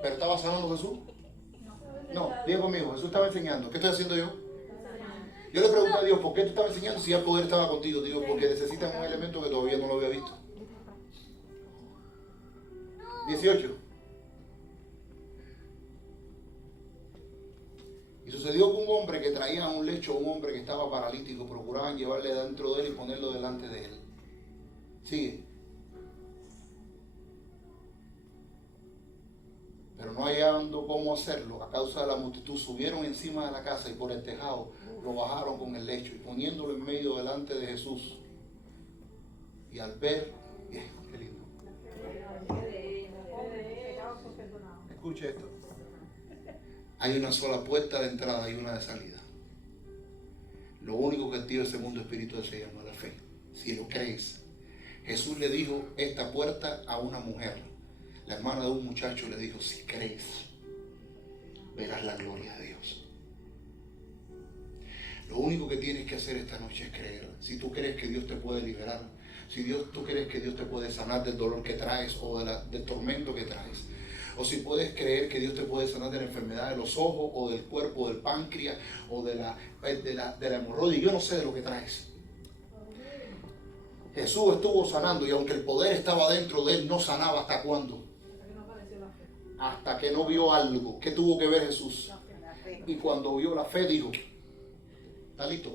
¿Pero estaba sanando Jesús? No, diga conmigo, Jesús estaba enseñando. ¿Qué estoy haciendo yo? Yo le pregunté a Dios, ¿por qué tú estabas enseñando si ya el poder estaba contigo? Digo, porque necesitan un elemento que todavía no lo había visto. 18. Y sucedió que un hombre que traía a un lecho, un hombre que estaba paralítico, procuraban llevarle dentro de él y ponerlo delante de él. Sigue. Pero no hallando cómo hacerlo, a causa de la multitud, subieron encima de la casa y por el tejado lo bajaron con el lecho y poniéndolo en medio delante de Jesús, Y al ver, qué lindo. Escuche esto. Hay una sola puerta de entrada y una de salida. Lo único que activa ese mundo espiritual se llama la fe. Si lo crees. Jesús le dijo esta puerta a una mujer. La hermana de un muchacho le dijo, si crees, verás la gloria de Dios. Lo único que tienes que hacer esta noche es creer. Si tú crees que Dios te puede liberar, si tú crees que Dios te puede sanar del dolor que traes o del tormento que traes, o si puedes creer que Dios te puede sanar de la enfermedad de los ojos o del cuerpo, del páncreas o de la hemorroide, yo no sé de lo que traes. Jesús estuvo sanando y aunque el poder estaba dentro de él, no sanaba. ¿Hasta cuándo? Hasta que no vio algo. ¿Qué tuvo que ver Jesús? Y cuando vio la fe dijo, está listo.